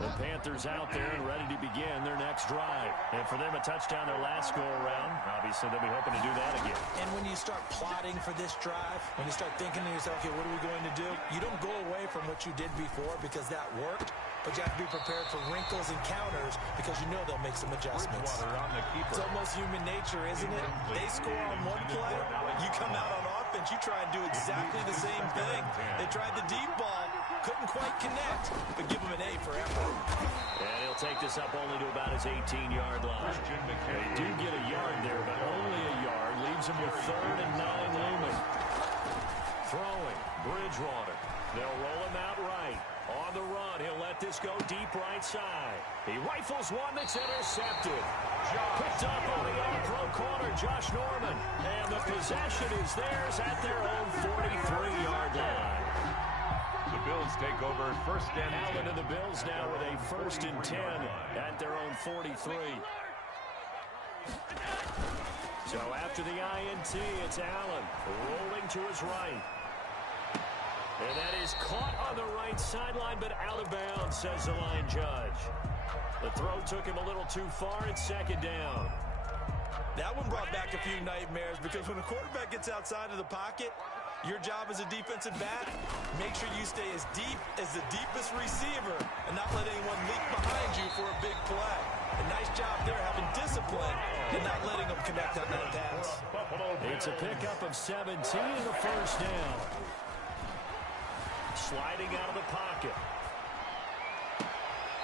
The Panthers out there and ready to begin their next drive. And for them, a touchdown their last go-around. Obviously, they'll be hoping to do that again. And when you start plotting for this drive, when you start thinking to yourself, okay, what are we going to do? You don't go away from what you did before because that worked. But you have to be prepared for wrinkles and counters because you know they'll make some adjustments. It's almost human nature, isn't it? They score on one play, you come out on offense, you try and do exactly the same thing. They tried the deep ball, couldn't quite connect, but give them an A for effort. And he'll take this up only to about his 18-yard line. They do get a yard there, but only a yard. Leaves him with 3rd and 9 looming. Throwing, Bridgewater. They'll roll him out right. On the run, he'll let this go deep right side. He rifles one that's intercepted. Picked up on the all-pro corner, Josh Norman. And the possession is theirs at their own 43-yard line. The Bills take over 1st and 10. Allen to the Bills now with a 1st and 10 at their own 43. So after the INT, it's Allen rolling to his right. And that is caught on the right sideline, but out of bounds, says the line judge. The throw took him a little too far. It's 2nd down. That one brought back a few nightmares because when a quarterback gets outside of the pocket, your job as a defensive back, make sure you stay as deep as the deepest receiver and not let anyone leak behind you for a big play. A nice job there having discipline and not letting them connect on that pass. It's a pickup of 17 and a first down. Sliding out of the pocket.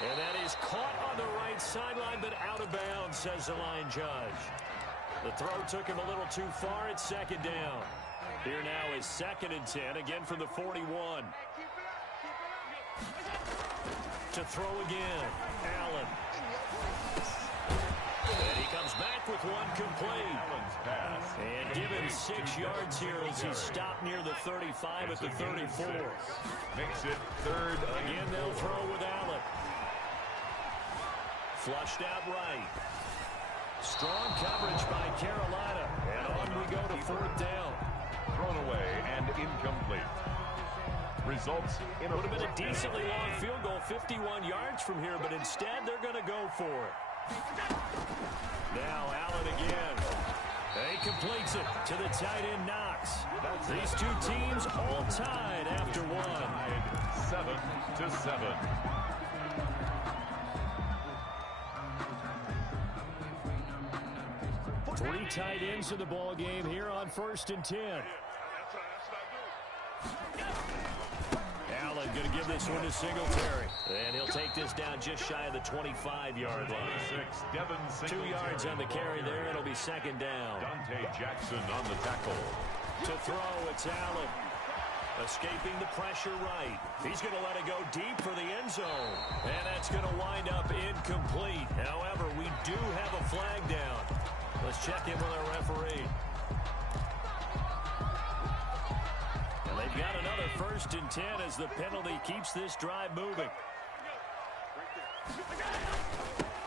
And that is caught on the right sideline, but out of bounds, says the line judge. The throw took him a little too far. It's second down. Here now is 2nd and 10, again from the 41. To throw again, Allen. And he comes back with one complete. And give him 6 yards here as he stopped near the 35 at the 34. Makes it 3rd. Again, they'll throw with Allen. Flushed out right. Strong coverage by Carolina. And on we go to 4th down. Thrown away and incomplete. Results in would have been a decently long field goal, 51 yards from here, but instead they're going to go for it. Now Allen again. He completes it to the tight end Knox. These two teams all tied after one. 7-7. Three tight ends in the ball game here on 1st and 10. Allen going to give this one to Singletary. And he'll take this down just shy of the 25-yard line. 2 yards on the carry there. It'll be 2nd down. Dante Jackson on the tackle. To throw, it's Allen. Escaping the pressure right. He's going to let it go deep for the end zone. And that's going to wind up incomplete. However, we do have a flag down. Let's check in with our referee. And they've got another 1st and 10 as the penalty keeps this drive moving.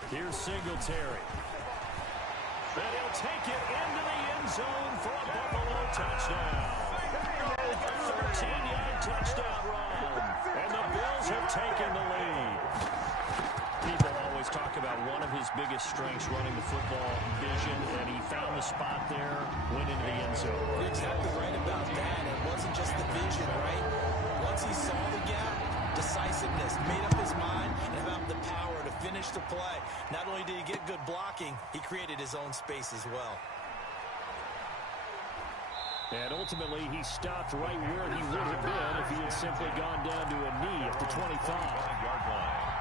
Here's Singletary. And he'll take it into the end zone for a Buffalo touchdown. 13-yard touchdown run. And the Bills have taken the lead. People always talk about one of his biggest strengths running the football, vision, and he found the spot there, went into the end zone. You're exactly right about that. It wasn't just the vision, right? Once he saw the gap, decisiveness, made up his mind, and about the power to finish the play. Not only did he get good blocking, he created his own space as well. And ultimately, he stopped right where he would have been if he had simply gone down to a knee at the 25-yard line.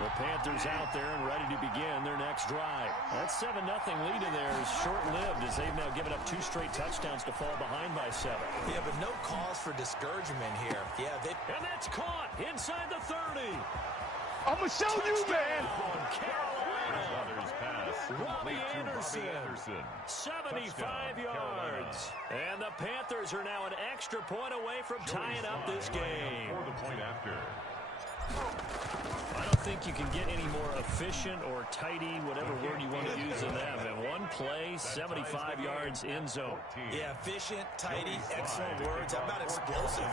The Panthers out there and ready to begin their next drive. That 7-0 lead in there is short-lived as they've now given up 2 straight touchdowns to fall behind by 7. Yeah, but no cause for discouragement here. Yeah, and that's caught inside the 30. I'm going to show you, man. Carolina. Pass. Robbie Anderson. 75 yards. And the Panthers are now an extra point away from tying up this game. For the point after. I don't think you can get any more efficient or tidy, whatever word you want to use in that. And one play, 75 yards in zone. Yeah, efficient, tidy, excellent words. How about explosive?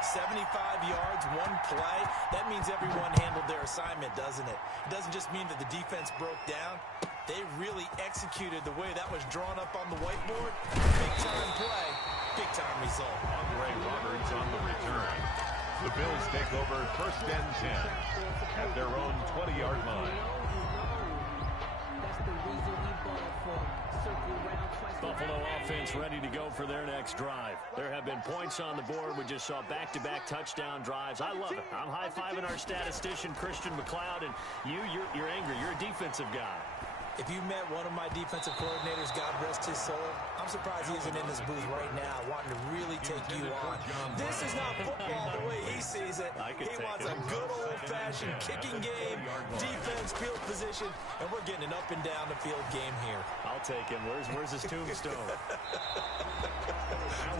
75 yards, one play. That means everyone handled their assignment, doesn't it? It doesn't just mean that the defense broke down. They really executed the way that was drawn up on the whiteboard. Big-time play, big-time result. Andre Roberts on the return. The Bills take over 1st and 10 at their own 20-yard line. Buffalo offense ready to go for their next drive. There have been points on the board. We just saw back-to-back touchdown drives. I love it. I'm high-fiving our statistician, Christian McLeod, and you're angry. You're a defensive guy. If you met one of my defensive coordinators, God rest his soul, I'm surprised he isn't in this booth right now wanting to really take you on. This is not football the way he sees it. He wants a good old-fashioned kicking game, defense, field position, and we're getting an up and down the field game here. I'll take him. Where's his tombstone?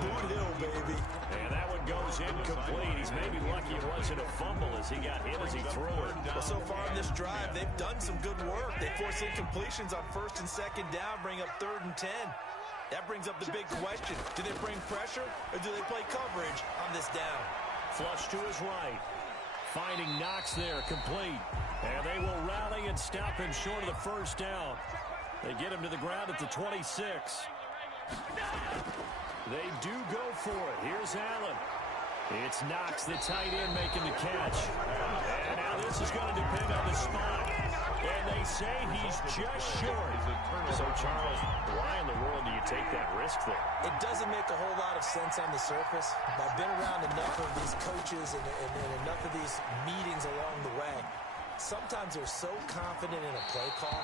Boot Hill, baby. And that one goes incomplete. He's maybe lucky it wasn't a fumble as he got hit as he threw it. Well, so far in this drive, they've done some good work. They force incompletions on 1st and 2nd down, bring up 3rd and 10. That brings up the big question. Do they bring pressure or do they play coverage on this down? Flush to his right. Finding Knox there, complete. And they will rally and stop him short of the 1st down. They get him to the ground at the 26. They do go for it. Here's Allen. It's Knox, the tight end, making the catch. And now this is going to depend on the spot. And they say he's just short. So, Charles, why in the world do you take that risk there? It doesn't make a whole lot of sense on the surface. I've been around enough of these coaches and enough of these meetings along the way. Sometimes they're so confident in a play call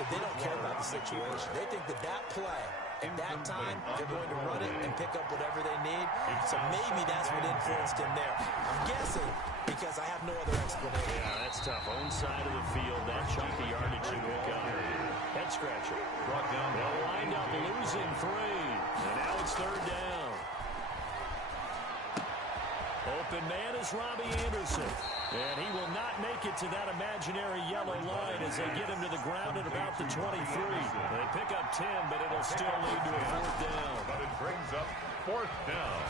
that they don't care about the situation. They think that that play, at that time, they're going to run it and pick up whatever they need. So maybe that's what influenced him there. I'm guessing because I have no other explanation. Yeah, that's tough. Own side of the field, that chunk of yardage you pick up. Head scratcher. Brought down. They'll wind up losing 3. And now it's 3rd down. Open man is Robbie Anderson. And he will not make it to that imaginary yellow line as they get him to the ground at about the 23. They pick up 10, but it'll still lead to a 4th down. But it brings up 4th down.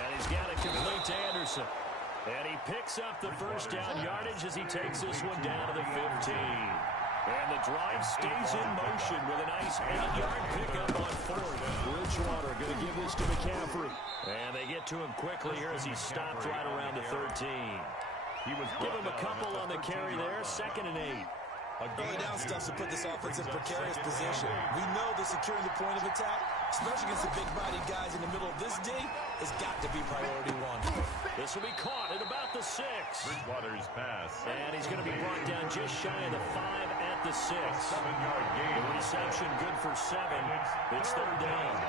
And he's got it complete to Anderson. And he picks up the 1st down yardage as he takes this one down to the 15. And the drive stays in motion with a nice 8-yard pickup on 4th. Bridgewater going to give this to McCaffrey. And they get to him quickly here as he stopped right around the 13. Give him a couple on the carry there. 2nd and 8. Early down stuff to put this offense in precarious position. We know that securing the point of attack, especially against the big-bodied guys in the middle of this D, has got to be priority 1. This will be caught at about the 6. Bridgewater's pass. And he's going to be brought down just shy of the 5 at the 6. 7-yard gain. The reception good for 7. It's 3rd down.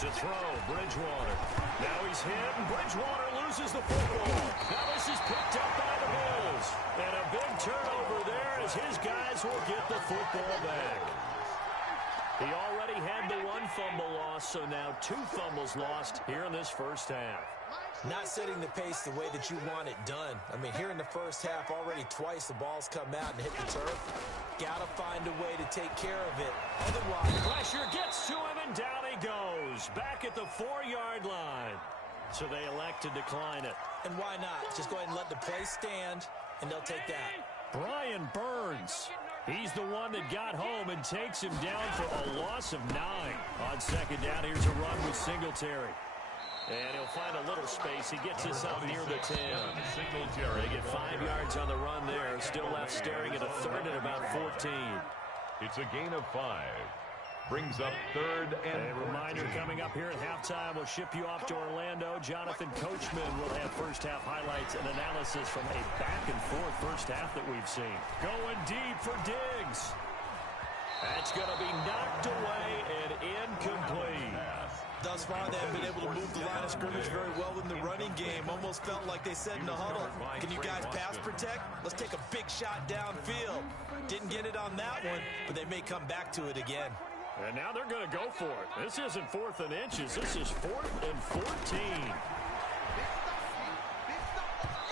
To throw, Bridgewater. Now he's hit, and Bridgewater loses the football. Now this is picked up by the Bills. And a big turnover there as his guys will get the football back. He already had the 1 fumble loss, so now 2 fumbles lost here in this first half. Not setting the pace the way that you want it done. I mean, here in the first half, already twice the ball's come out and hit the turf. Got to find a way to take care of it. Otherwise, pressure gets to him, and down he goes. Back at the 4-yard line. So they elect to decline it. And why not? Just go ahead and let the play stand, and they'll take that. Brian Burns. He's the one that got home and takes him down for a loss of 9. On 2nd down, here's a run with Singletary. And he'll find a little space. He gets us up near the 10. They get 5 yards on the run there. Still left staring at a 3rd and about 14. It's a gain of 5. Brings up 3rd and a reminder coming up here at halftime. We'll ship you off to Orlando. Jonathan Coachman will have first half highlights and analysis from a back-and-forth first half that we've seen. Going deep for Diggs. That's going to be knocked away and incomplete. Thus far, they haven't been able to move the line of scrimmage very well in the running game. Almost felt like they said in the huddle, can you guys pass protect? Let's take a big shot downfield. Didn't get it on that one, but they may come back to it again. And now they're going to go for it. This isn't 4th and inches. This is 4th and 14.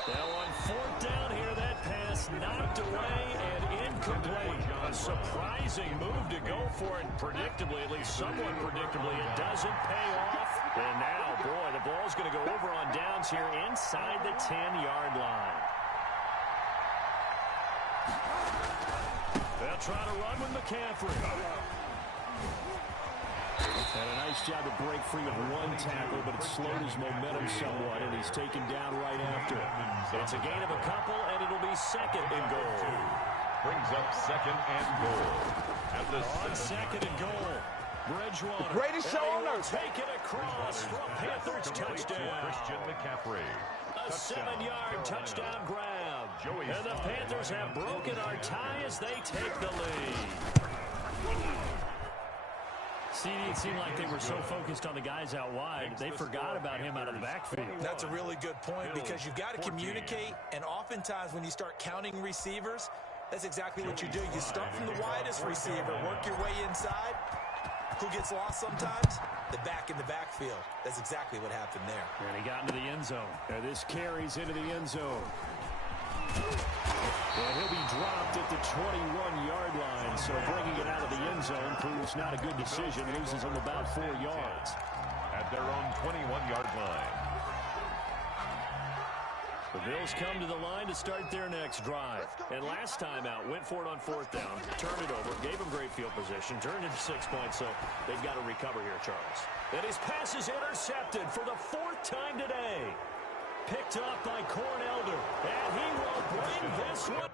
Now on 4th down here, that pass knocked away and incomplete. A surprising move to go for it. Predictably, at least somewhat predictably, it doesn't pay off. And now, boy, the ball's going to go over on downs here inside the 10-yard line. They'll try to run with McCaffrey. And a nice job to break free of 1 tackle, but it slowed his momentum somewhat, and he's taken down right after it. It's a gain of a couple, and it'll be 2nd and goal. Brings up 2nd and goal. On 2nd and goal, Bridgewater. Greatest show on earth. Take it across for a Panthers touchdown. Christian McCaffrey. A 7-yard touchdown grab. And the Panthers have broken our tie as they take the lead. See, it seemed like they were so focused on the guys out wide, they forgot about him out of the backfield. That's a really good point because you've got to communicate, and oftentimes when you start counting receivers, that's exactly what you do. You start from the widest receiver, work your way inside. Who gets lost sometimes? The back in the backfield. That's exactly what happened there. And he got into the end zone. And this carries into the end zone. And he'll be dropped at the 21-yard line, so bringing it out of the end zone proves not a good decision. Loses him about 4 yards. At their own 21-yard line. The Bills come to the line to start their next drive. And last time out, went for it on 4th down, turned it over, gave them great field position, turned into 6 points, so they've got to recover here, Charles. And his pass is intercepted for the 4th time today. Picked up by Cornelder, and he will bring this one.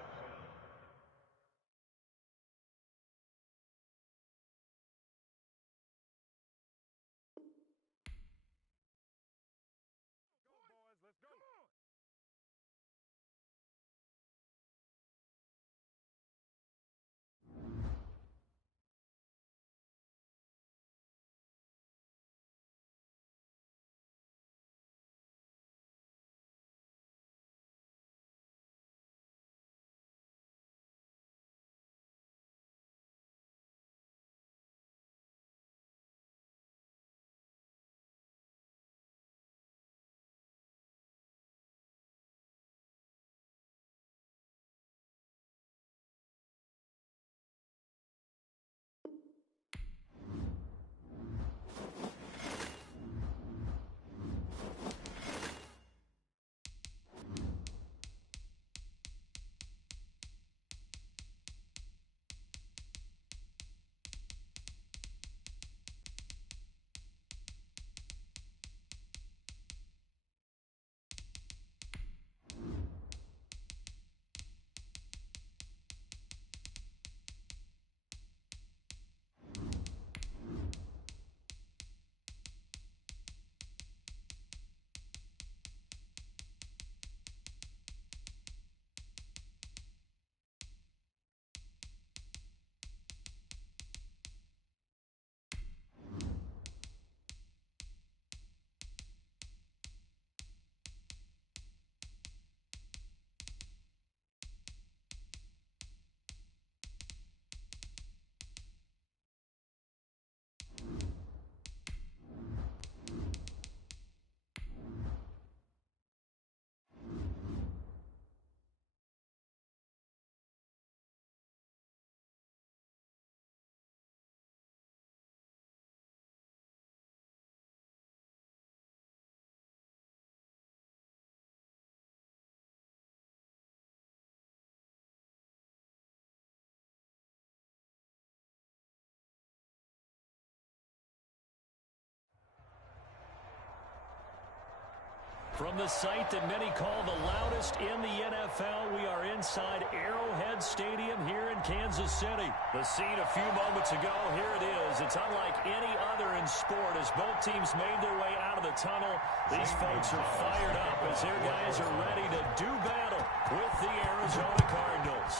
From the site that many call the loudest in the NFL, we are inside Arrowhead Stadium here in Kansas City. The scene a few moments ago, here it is. It's unlike any other in sport as both teams made their way out of the tunnel. These folks are fired up as their guys are ready to do battle with the Arizona Cardinals.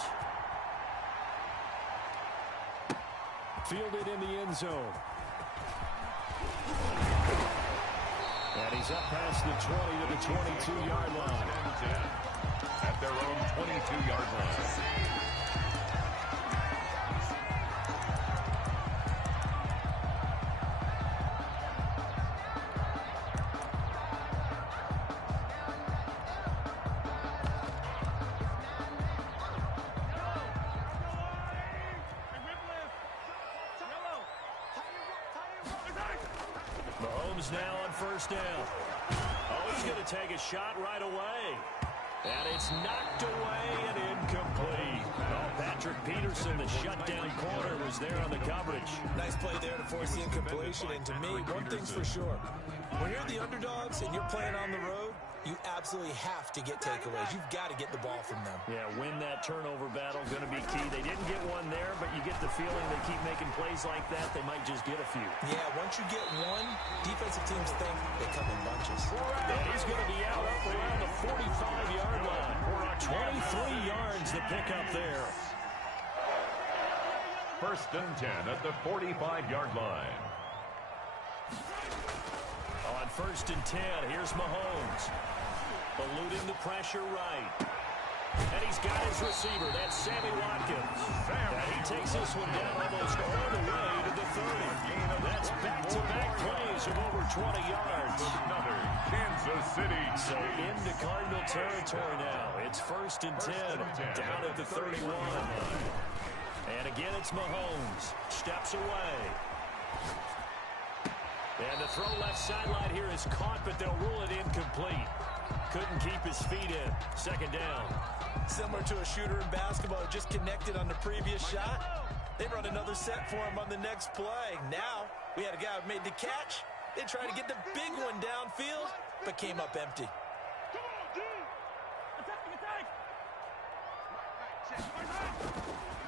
Fielded in the end zone. And he's up past the 20 to the 22-yard line. At their own 22-yard line. Mahomes now on 1st down. Oh, he's going to take a shot right away. And it's knocked away and incomplete. Oh, Patrick Peterson, the shutdown corner, was there on the coverage. Nice play there to force the incompletion. And to me, one thing's for sure. When you're the underdogs and you're playing on the road, you absolutely have to get takeaways. You've got to get the ball from them. Yeah, win that turnover battle, going to be key. They didn't get one there, but you get the feeling they keep making plays like that, they might just get a few. Yeah, once you get one, defensive teams think they come in bunches. And he's going to be out up around the 45-yard line. 23 yards to pick up there. 1st and 10 at the 45-yard line. On 1st and 10, here's Mahomes. Eluding the pressure right. And he's got his receiver. That's Sammy Watkins. And he takes this one down almost all the way to the 30. That's back-to-back plays of over 20 yards. Another Kansas City. So into Cardinal territory now. It's 1st and 10, down at the 31. And again, it's Mahomes. Steps away. And the throw left sideline here is caught, but they'll rule it incomplete. Couldn't keep his feet in. Second down. Similar to a shooter in basketball who just connected on the previous shot. They run another set for him on the next play. Now, we had a guy who made the catch. They tried to get the big one downfield, but came up empty.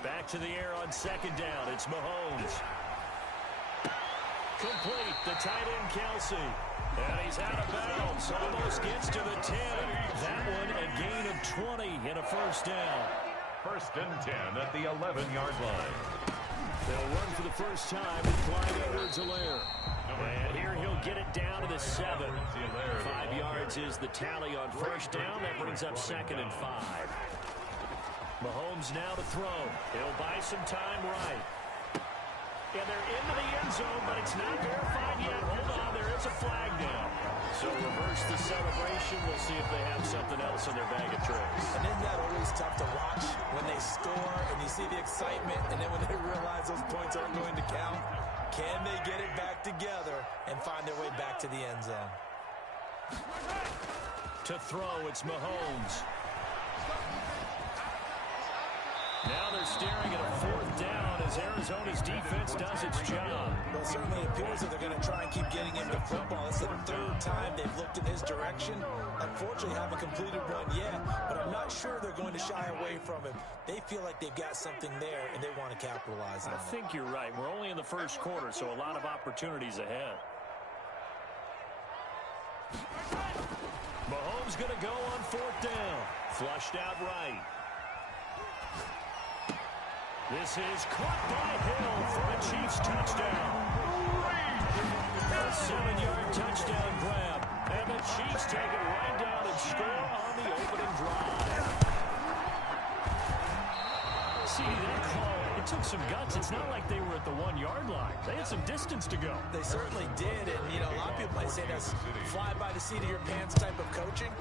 Back to the air on second down. It's Mahomes. Complete. The tight end, Kelsey. And he's out of bounds. Almost gets to the 10. That one a gain of 20 and a first down. First and 10 at the 11-yard line. They'll run for the first time with Clyde Edwards-Helaire. And here he'll get it down to the 7. 5 yards is the tally on first down. That brings up second and 5. Mahomes now to throw. He'll buy some time right. And they're into the end zone, but it's not verified yet. Hold on, there is a flag down. So reverse the celebration. We'll see if they have something else in their bag of tricks. And isn't that always tough to watch when they score and you see the excitement, and then when they realize those points aren't going to count? Can they get it back together and find their way back to the end zone? To throw, it's Mahomes. Now they're staring at a fourth down as Arizona's defense does its job. Well, it certainly appears that they're going to try and keep getting him the football. It's the third time they've looked in his direction. Unfortunately, haven't completed one yet, but I'm not sure they're going to shy away from him. They feel like they've got something there, and they want to capitalize on it. I think you're right. We're only in the first quarter, so a lot of opportunities ahead. Mahomes going to go on fourth down. Flushed out right. This is caught by Hill for a Chiefs touchdown. A 7-yard touchdown grab. And the Chiefs take it right down and score on the opening drive. See, that call, it took some guts. It's not like they were at the 1-yard line. They had some distance to go. They certainly did. And, you know, a lot of people might say that's fly by the seat of your pants type of coaching.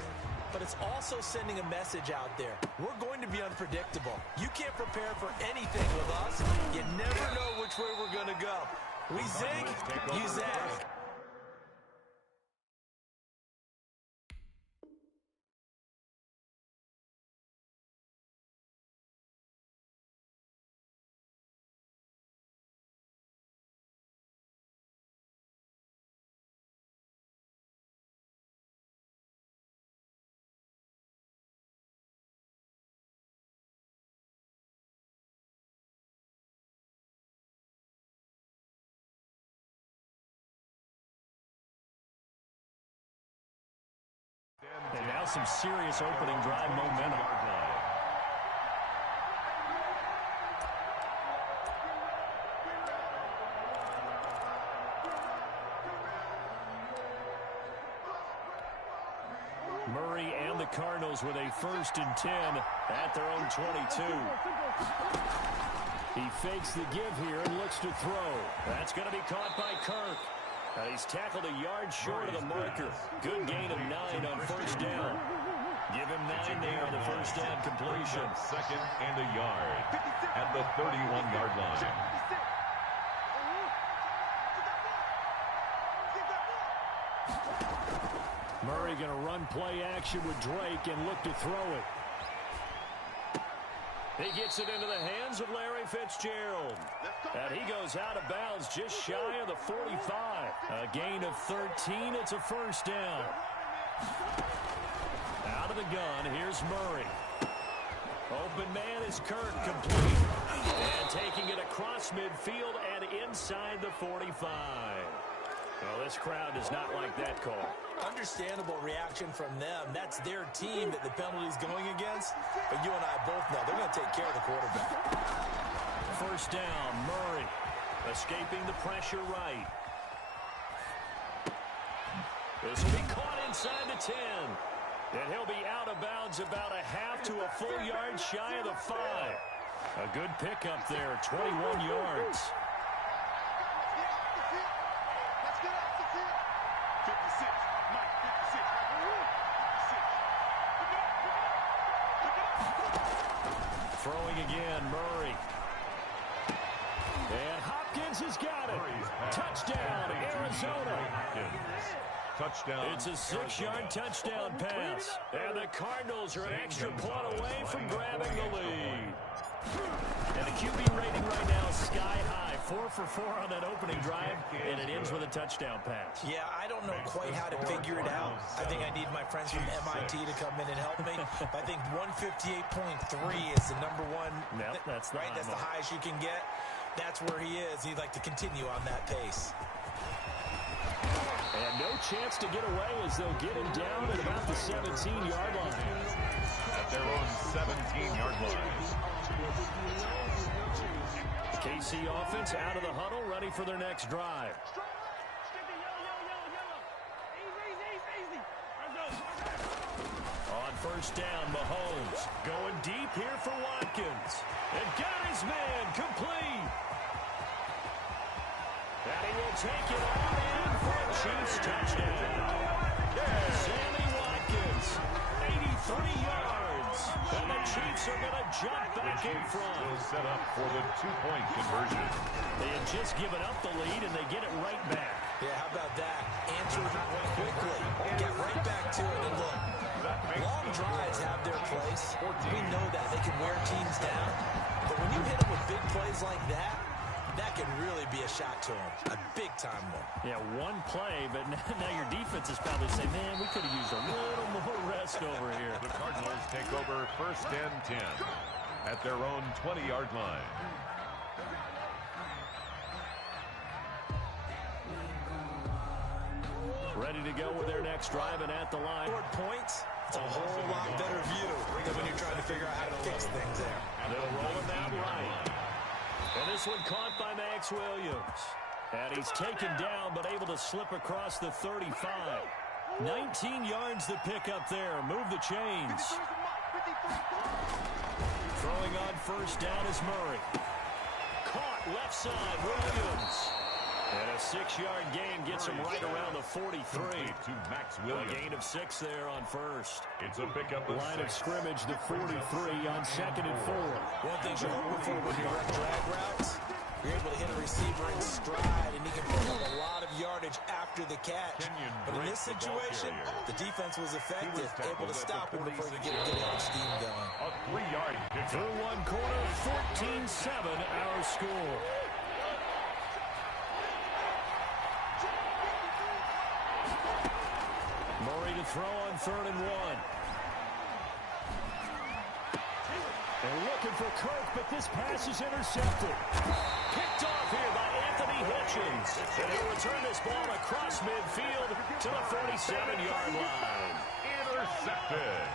But it's also sending a message out there. We're going to be unpredictable. You can't prepare for anything with us. You never know which way we're going to go. We zig, you zag. And now some serious opening drive momentum. Murray and the Cardinals with a 1st and 10 at their own 22. He fakes the give here and looks to throw. That's going to be caught by Kirk. He's tackled a yard short of the marker. Good gain of 9 on first down. Give him 9 there on the first down completion. Second and a yard at the 31-yard line. Murray going to run play action with Drake and look to throw it. He gets it into the hands of Larry Fitzgerald. And he goes out of bounds just shy of the 45. A gain of 13. It's a first down. Out of the gun, here's Murray. Open man is Kirk, complete. And taking it across midfield and inside the 45. Well, this crowd does not like that call. Understandable reaction from them. That's their team that the penalty's going against. But you and I both know they're going to take care of the quarterback. First down, Murray. Escaping the pressure right. This will be caught inside the 10. And he'll be out of bounds about a half to a full yard shy of the 5. A good pickup there, 21 yards. Throwing again, Murray. And Hopkins has got it. Touchdown, Arizona. Touchdown. It's a 6-yard touchdown pass. And the Cardinals are an extra point away from grabbing the lead. And the QB rating right now is sky high. 4 for 4 on that opening drive, and it ends with a touchdown pass. Yeah, I don't know quite how to figure it out. I think I need my friends from MIT to come in and help me. I think 158.3 is the number one. Nope, that's right. That's the highest you can get. That's where he is. He'd like to continue on that pace. And no chance to get away as they'll get him down at about the 17-yard line. At their own 17-yard line. The KC offense out of the huddle, ready for their next drive. On first down, Mahomes going deep here for Watkins. And got his man complete. And he will take it on in for a Chiefs touchdown. Sammy Watkins, 83 yards. And the Chiefs are going to jump back in front. Will set up for the 2-point conversion. They had just given up the lead, and they get it right back. Yeah, how about that? Answered quickly. Get right back to it. And look, long drives have their place. We know that. They can wear teams down. But when you hit them with big plays like that, that can really be a shot to them. A big-time one. Yeah, one play, but now your defense is probably saying, man, we could have used a little more rest over here. The Cardinals take over first and 10 at their own 20-yard line. Ready to go with their next drive and at the line. Points, it's a whole lot better view than when you're trying to figure out how to fix things there. They'll roll him out right. And this one caught by Max Williams. And he's taken down, but able to slip across the 35. 19 yards to pick up there. Move the chains. Throwing on first down is Murray. Caught left side, Williams. And a 6-yard gain gets him right around the 43. To Max Williams. A gain of 6 there on first. It's a pickup of Line of 6. scrimmage, the 43 on 2nd and 4. One thing you're hoping for when you run drag routes, you're able to hit a receiver in stride, and he can pick up a lot of yardage after the catch. But in this situation, the defense was effective, able to stop him before he could get a good head steam going. A 3-yard pickup. Through one quarter, 14-7 our score. Murray to throw on 3rd and 1. They're looking for Kirk, but this pass is intercepted. Picked off here by Anthony Hitchens. And he'll return this ball across midfield to the 47-yard line. Intercepted.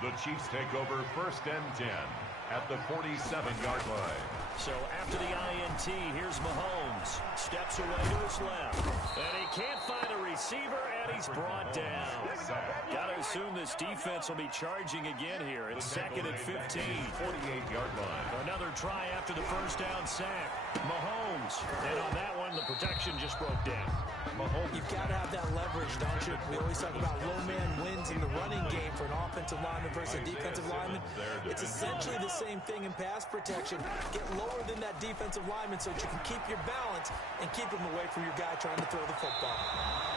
The Chiefs take over first and 10 at the 47-yard line. So after the INT, here's Mahomes. Steps away to his left. And he can't find a receiver, and he's brought down. Got to assume this defense will be charging again here. It's 2nd and 15. 48-yard line. Another try after the first down sack. Mahomes. And on that one, the protection just broke down. Mahomes. You've got to have that leverage, don't you? We always talk about low man wins in the running game for an offensive lineman versus a defensive lineman. It's essentially the same thing in pass protection. Get lower than that defensive lineman so that you can keep your balance and keep him away from your guy trying to throw the football.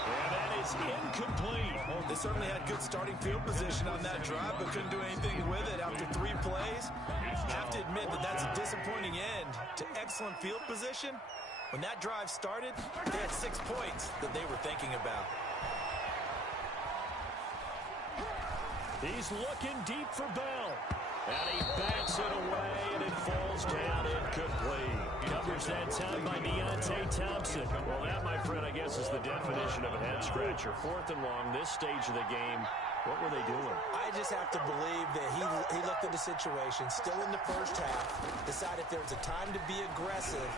And that is incomplete. They certainly had good starting field position on that drive, but couldn't do anything with it after 3 plays. I have to admit that that's a disappointing end to excellent field position. When that drive started, they had 6 points that they were thinking about. He's looking deep for Bell. And he backs it away, and it falls down incomplete. Coverage that time by Deontay Thompson. Well, that, my friend, I guess is the definition of a head-scratcher. 4th and long, this stage of the game. What were they doing? I just have to believe that he looked at the situation, still in the first half, decided if there was a time to be aggressive,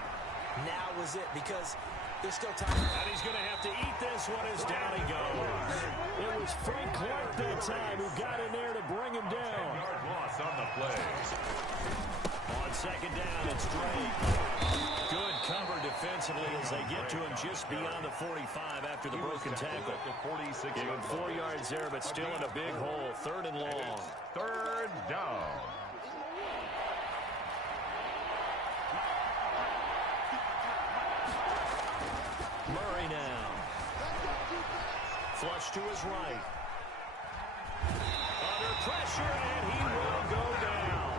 now was it, because there's still time. And he's going to have to eat this one as down he goes. It was Frank Clark that time who got in there to bring him down. 10-yard loss on the play. On 2nd down, it's Drake. Good cover defensively as they get to him just beyond the 45 after the broken tackle. Gave him 4 yards there, but still in a big hole. 3rd and long. 3rd down. Murray now. to his right. Under pressure, and he will go down.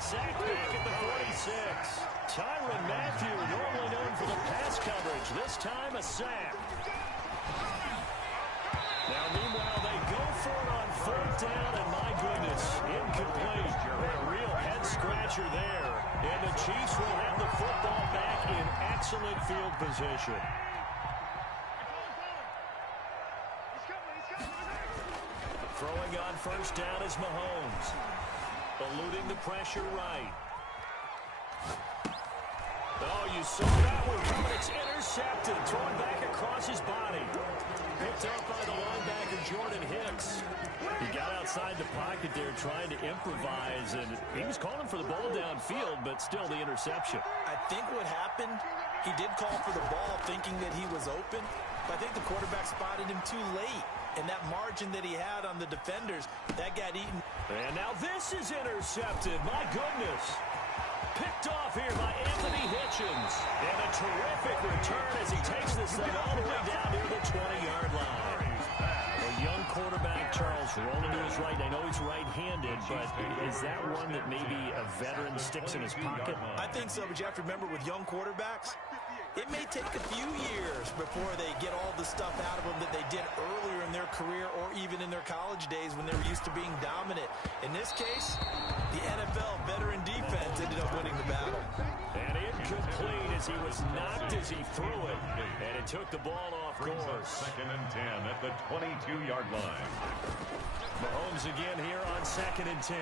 Sacked back at the 46. Tyrann Mathieu, normally known for the pass coverage. This time a sack. Now, meanwhile, they go for it on fourth down, and my goodness, incomplete. A real head-scratcher there. And the Chiefs will have the football back in excellent field position. Throwing on first down is Mahomes. Eluding the pressure right. Oh, you saw that one coming. It's intercepted. Thrown back across his body. Picked up by the linebacker, Jordan Hicks. He got outside the pocket there trying to improvise, and he was calling for the ball downfield, but still the interception. I think what happened, he did call for the ball thinking that he was open, but I think the quarterback spotted him too late. And that margin that he had on the defenders, that got eaten. And now this is intercepted. My goodness. Picked off here by Anthony Hitchens. And a terrific return as he takes this thing all the way down near the 20-yard line. A young quarterback, Charles, rolling to his right. I know he's right-handed, but is that one that maybe a veteran sticks in his pocket? I think so, but you have to remember with young quarterbacks, it may take a few years before they get all the stuff out of them that they did earlier in their career or even in their college days when they were used to being dominant. In this case, the NFL veteran defense ended up winning the battle. And incomplete as he was knocked as he threw it. And it took the ball off course. Second and 10 at the 22-yard line. Mahomes again here on 2nd and 10.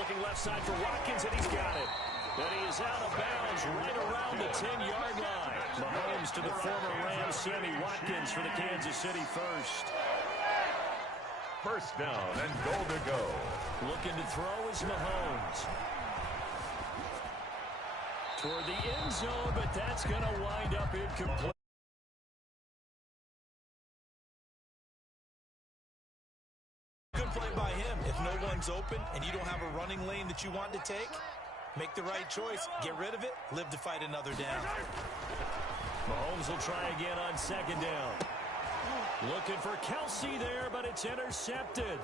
Looking left side for Watkins, and he's got it. And he is out of bounds right around the 10-yard line. Mahomes to the former Rams, Sammy Watkins for the Kansas City first. First down and goal to go. Looking to throw is Mahomes. Toward the end zone, but that's going to wind up incomplete. Good play by him. If no one's open and you don't have a running lane that you want to take, make the right choice. Get rid of it. Live to fight another down. Mahomes will try again on 2nd down. Looking for Kelsey there, but it's intercepted.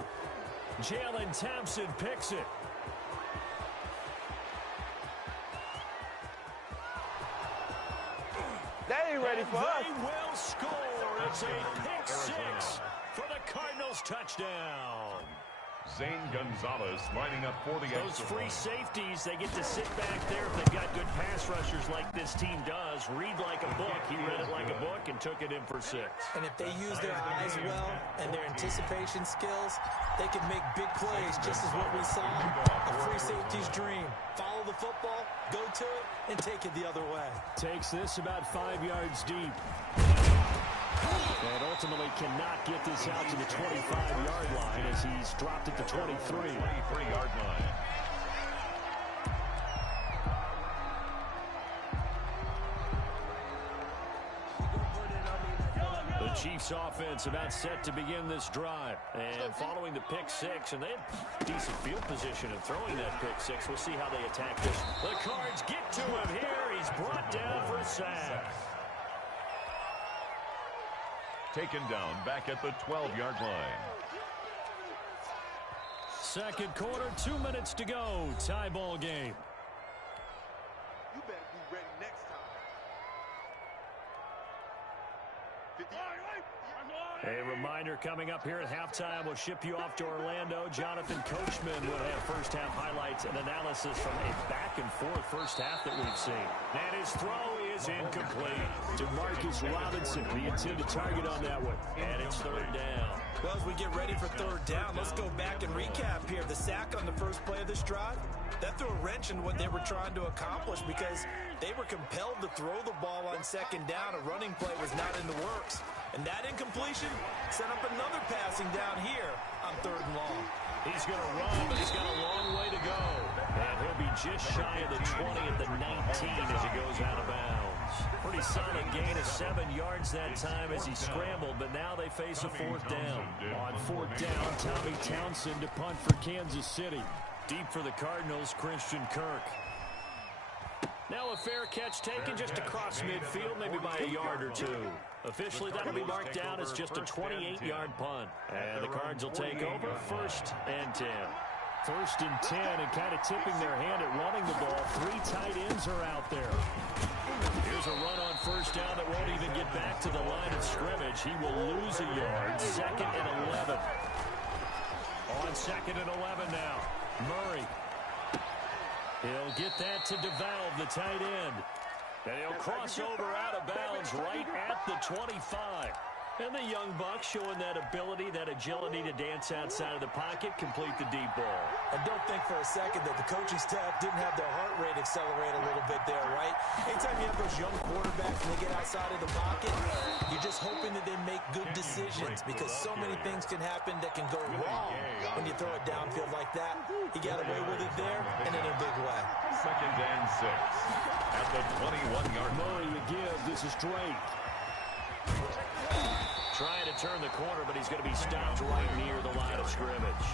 Jalen Thompson picks it. They ain't ready for us. They will score. It's a pick six for the Cardinals touchdown. Zane Gonzalez lining up for the Those free safeties, they get to sit back there if they've got good pass rushers like this team does. Read like a book. He read it like a book and took it in for 6. And if they use their eyes well and their anticipation skills, they can make big plays, just as what we saw. A free safety's dream. Follow the football, go to it, and take it the other way. Takes this about 5 yards deep. And ultimately cannot get this out to the 25-yard line as he's dropped at the 23-yard line. The Chiefs offense about set to begin this drive. And following the pick six, and they had decent field position in throwing that pick six. We'll see how they attack this. The Cards get to him here. He's brought down for a sack. Taken down back at the 12-yard line. Second quarter, 2 minutes to go. Tie ball game. You better be ready next time. A reminder coming up here at halftime. We'll ship you off to Orlando. Jonathan Coachman will have first-half highlights and analysis from a back-and-forth first half that we've seen. And his throw is incomplete to Marcus Robinson, the intended target on that one. And it's 3rd down. Well, as we get ready for 3rd down, let's go back and recap here. The sack on the first play of this drive, that threw a wrench in what they were trying to accomplish because they were compelled to throw the ball on 2nd down. A running play was not in the works. And that incompletion set up another passing down here on 3rd and long. He's going to run, but he's got a long way to go. And he'll be just shy of the 20 at the 19 as he goes out of bounds. Pretty solid gain of 7 yards that time as he scrambled, but now they face a 4th down. On 4th down, Tommy Townsend to punt for Kansas City. Deep for the Cardinals, Christian Kirk. Now a fair catch taken just across midfield, maybe by a yard or two. Officially, that'll be marked down as just a 28-yard punt. And the Cards will take over 1st and 10. 1st and 10, and kind of tipping their hand at running the ball. 3 tight ends are out there. Here's a run on 1st down that won't even get back to the line of scrimmage. He will lose a yard. 2nd and 11. On 2nd and 11 now. Murray. He'll get that to DeValve, the tight end. And he'll cross over out of bounds right at the 25. And the young buck showing that ability, that agility to dance outside of the pocket, complete the deep ball. And don't think for a second that the coaching staff didn't have their heart rate accelerate a little bit there, right? Anytime you have those young quarterbacks and they get outside of the pocket, you're just hoping that they make good decisions because so many things can happen that can go wrong when you throw it downfield like that. He got away with it there and in a big way. 2nd and 6 at the 21-yard line. Murray again. This is Drake. Trying to turn the corner, but he's going to be stopped right near the line of scrimmage.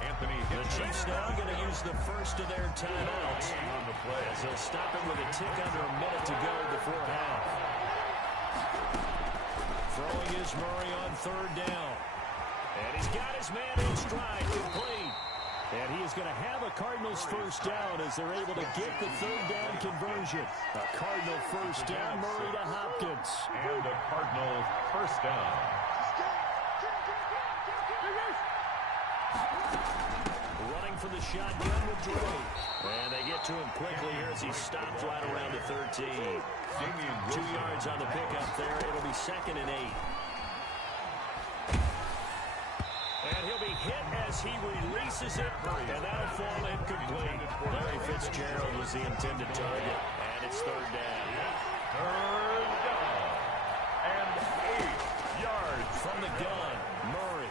The Chiefs now going to use the first of their timeouts on the play, as they'll stop him with a tick under a minute to go before half. Throwing is Murray on 3rd down. And he's got his man in stride, complete. And he is going to have a Cardinals 1st down as they're able to get the 3rd down conversion. A Cardinal 1st down, Murray to Hopkins. And a Cardinal 1st down. Running for the shotgun with Drake. And they get to him quickly here as he stops right around the 13. 2 yards on the pickup there. It'll be 2nd and 8. And he'll be hit as he releases it, and that'll fall incomplete. Larry Fitzgerald was the intended target, and it's 3rd down. 3rd down and 8 yards from the gun. Murray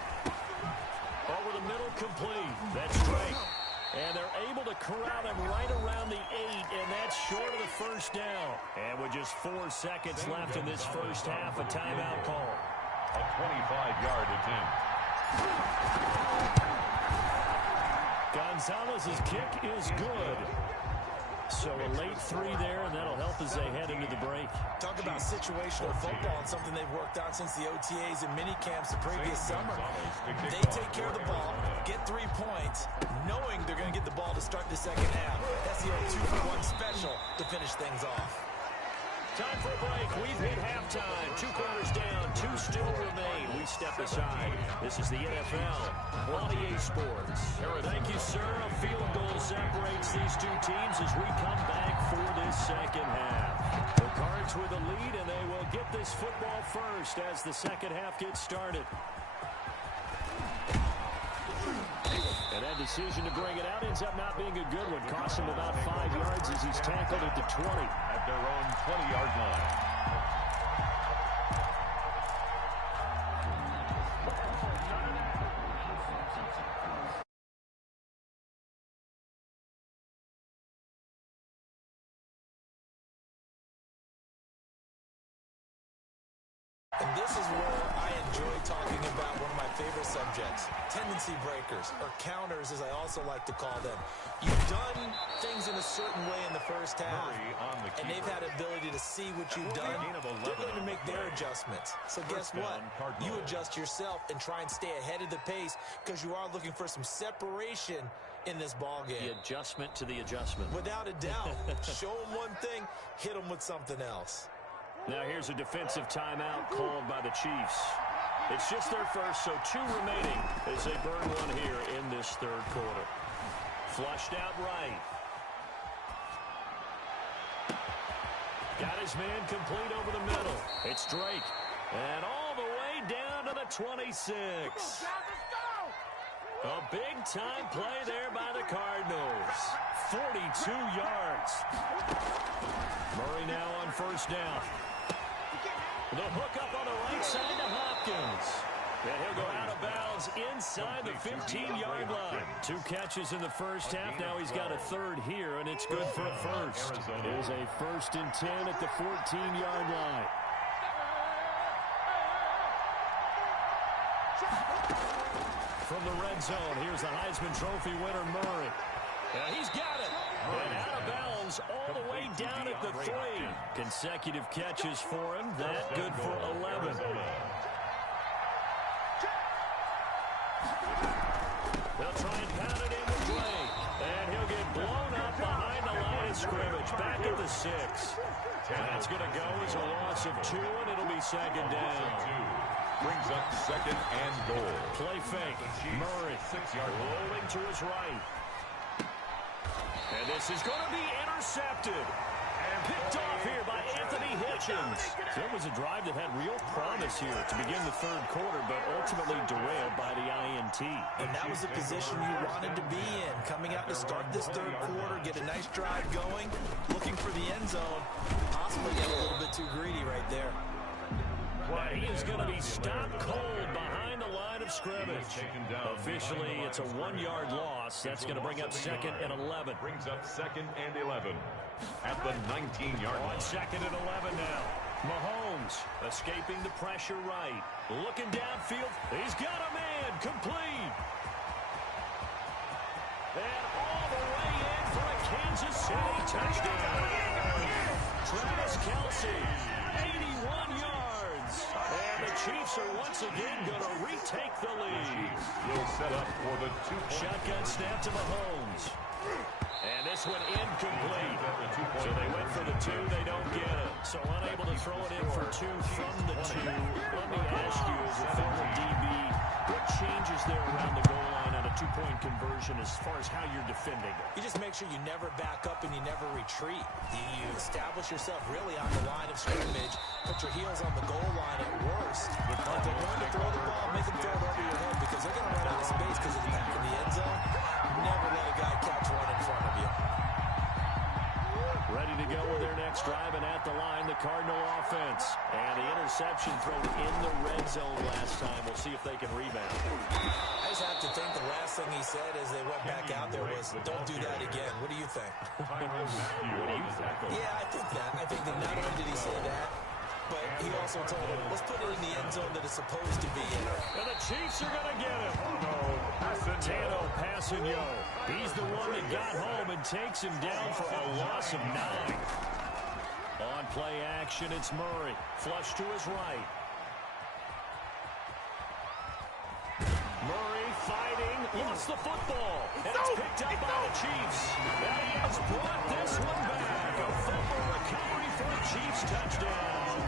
over the middle, complete. That's Drake. And they're able to corral him right around the 8, and that's short of the 1st down. And with just 4 seconds left in this first half, a timeout call. A 25-yard attempt. Gonzalez's kick is good. So a late 3 there, and that'll help as they head into the break. Talk about situational football and something they've worked on since the OTAs and mini camps the previous summer. They take care of the ball, get 3 points, knowing they're going to get the ball to start the second half. That's the old 2-for-1 special to finish things off. Time for a break. We've hit halftime. 2 quarters down. 2 still remain. We step aside. This is the NFL on EA Sports. Thank you, sir. A field goal separates these 2 teams as we come back for this second half. The Cards with a lead, and they will get this football first as the second half gets started. And that decision to bring it out ends up not being a good one. Costs him about 5 yards as he's tackled at the 20. At their own 20-yard line. And this is where I enjoy talking about one of my favorite subjects, tendency breakers, or counters as I also like to call them. You've done things in a certain way in the first half, and they've had ability to see what you've done. They're going to make their adjustments. So guess what? You adjust yourself and try and stay ahead of the pace because you are looking for some separation in this ball game. The adjustment to the adjustment. Without a doubt. Show them one thing, hit them with something else. Now here's a defensive timeout called by the Chiefs. It's just their first, so 2 remaining as they burn one here in this 3rd quarter. Flushed out right. Got his man complete over the middle. It's Drake. And all the way down to the 26. A big-time play there by the Cardinals. 42 yards. Murray now on 1st down. The hook up on the right side to Hopkins. And he'll go out of bounds inside the 15-yard line. 2 catches in the first half. Now he's got a 3rd here, and it's good for a first. It is a 1st and 10 at the 14-yard line. From the red zone, here's the Heisman Trophy winner, Murray. And he's got it. And out of bounds is all the way down at the 3. Consecutive catches for him. That good for 11. They'll try and pound it in with Blake. And he'll get blown up behind the line of scrimmage. Back at the 6. That's going to go as a loss of 2, and it'll be second down. Brings up second and goal. Play fake. Murray rolling to his right. And this is going to be intercepted. Picked off here by Anthony Hitchens. So it was a drive that had real promise here to begin the third quarter, but ultimately derailed by the INT. And that was the position you wanted to be in. Coming out to start this third quarter, get a nice drive going, looking for the end zone. Possibly get a little bit too greedy right there. Well, he is going to be stopped cold behind the line of scrimmage. Officially, it's a 1-yard loss. That's going to bring up second and 11. Brings up second and 11 at the 19-yard line. On second and 11 now. Mahomes escaping the pressure right. Looking downfield. He's got a man. Complete. And all the way in for a Kansas City touchdown. Travis Kelce, 81 yards. And the Chiefs are once again going to retake the lead. Will set up for the 2-point. Shotgun snap to Mahomes. And this one incomplete. So they went for the 2. They don't get it. So unable to throw it in for 2 from the 2. Let me ask you, as a former DB, what changes there around the goal line on a 2-point conversion as far as how you're defending it? You just make sure you never back up and you never retreat. You establish yourself really on the line of scrimmage, put your heels on the goal line at worst. And if they're going to throw the ball, make them throw it over your head because they're going to run out of space because of the back of the end zone. Never let a guy catch one in front of you. Ready to go with their next drive, and at the line, the Cardinal offense. And the interception thrown in the red zone last time. We'll see if they can rebound. I just have to think the last thing he said as they went back out there was, don't do that again. What do you think? What do you think? Yeah, I think that. I think that not only did he say that, but he also told him, let's put it in the end zone that it's supposed to be in. And the Chiefs are going to get him. Tano Passanio. He's the one that got home and takes him down for a loss of 9. On play action, it's Murray. Flush to his right. Murray fighting. Lost the football. And it's picked up by the Chiefs. And he has brought this one back. A fumble recovery for a Chiefs touchdown.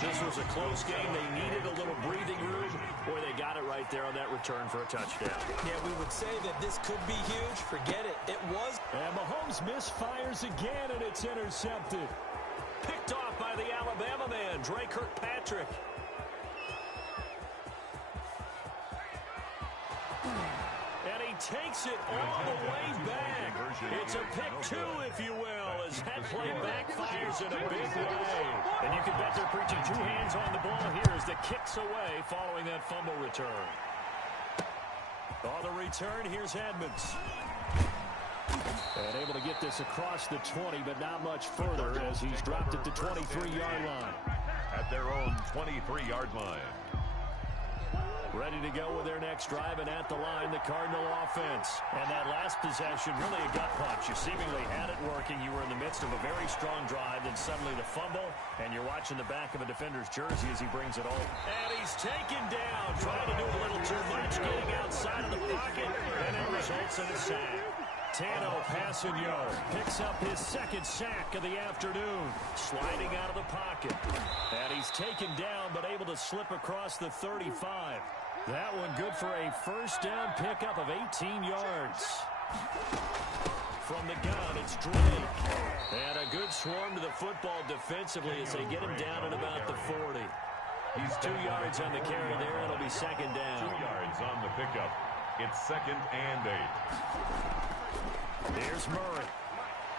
This was a close game. They needed a little breathing room. Boy, they got it right there on that return for a touchdown. Yeah, we would say that this could be huge. Forget it. It was. And Mahomes misfires again, and it's intercepted. Picked off by the Alabama man, Dre Kirkpatrick. And he takes it all the way back. It's a pick 2, if you will, as that play backfires in a big way. And you can bet they're preaching 2 hands on the ball here as the kick's away following that fumble return. On the return, here's Edmonds. And able to get this across the 20, but not much further as he's dropped at the 23-yard line. At their own 23-yard line. Ready to go with their next drive, and at the line, the Cardinal offense. And that last possession, really a gut punch. You seemingly had it working. You were in the midst of a very strong drive, then suddenly the fumble, and you're watching the back of a defender's jersey as he brings it home. And he's taken down, trying to do a little too much, getting outside of the pocket, and it results in a sack. Tano Passanio picks up his second sack of the afternoon, sliding out of the pocket. And he's taken down, but able to slip across the 35. That one good for a first down pickup of 18 yards. From the gun, it's Drake. And a good swarm to the football defensively as they get him down at about the 40. He's 2 yards on the carry there. It'll be second down. 2 yards on the pickup. It's second and 8. Here's Murray.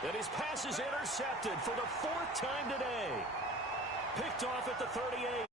And his pass is intercepted for the 4th time today. Picked off at the 38.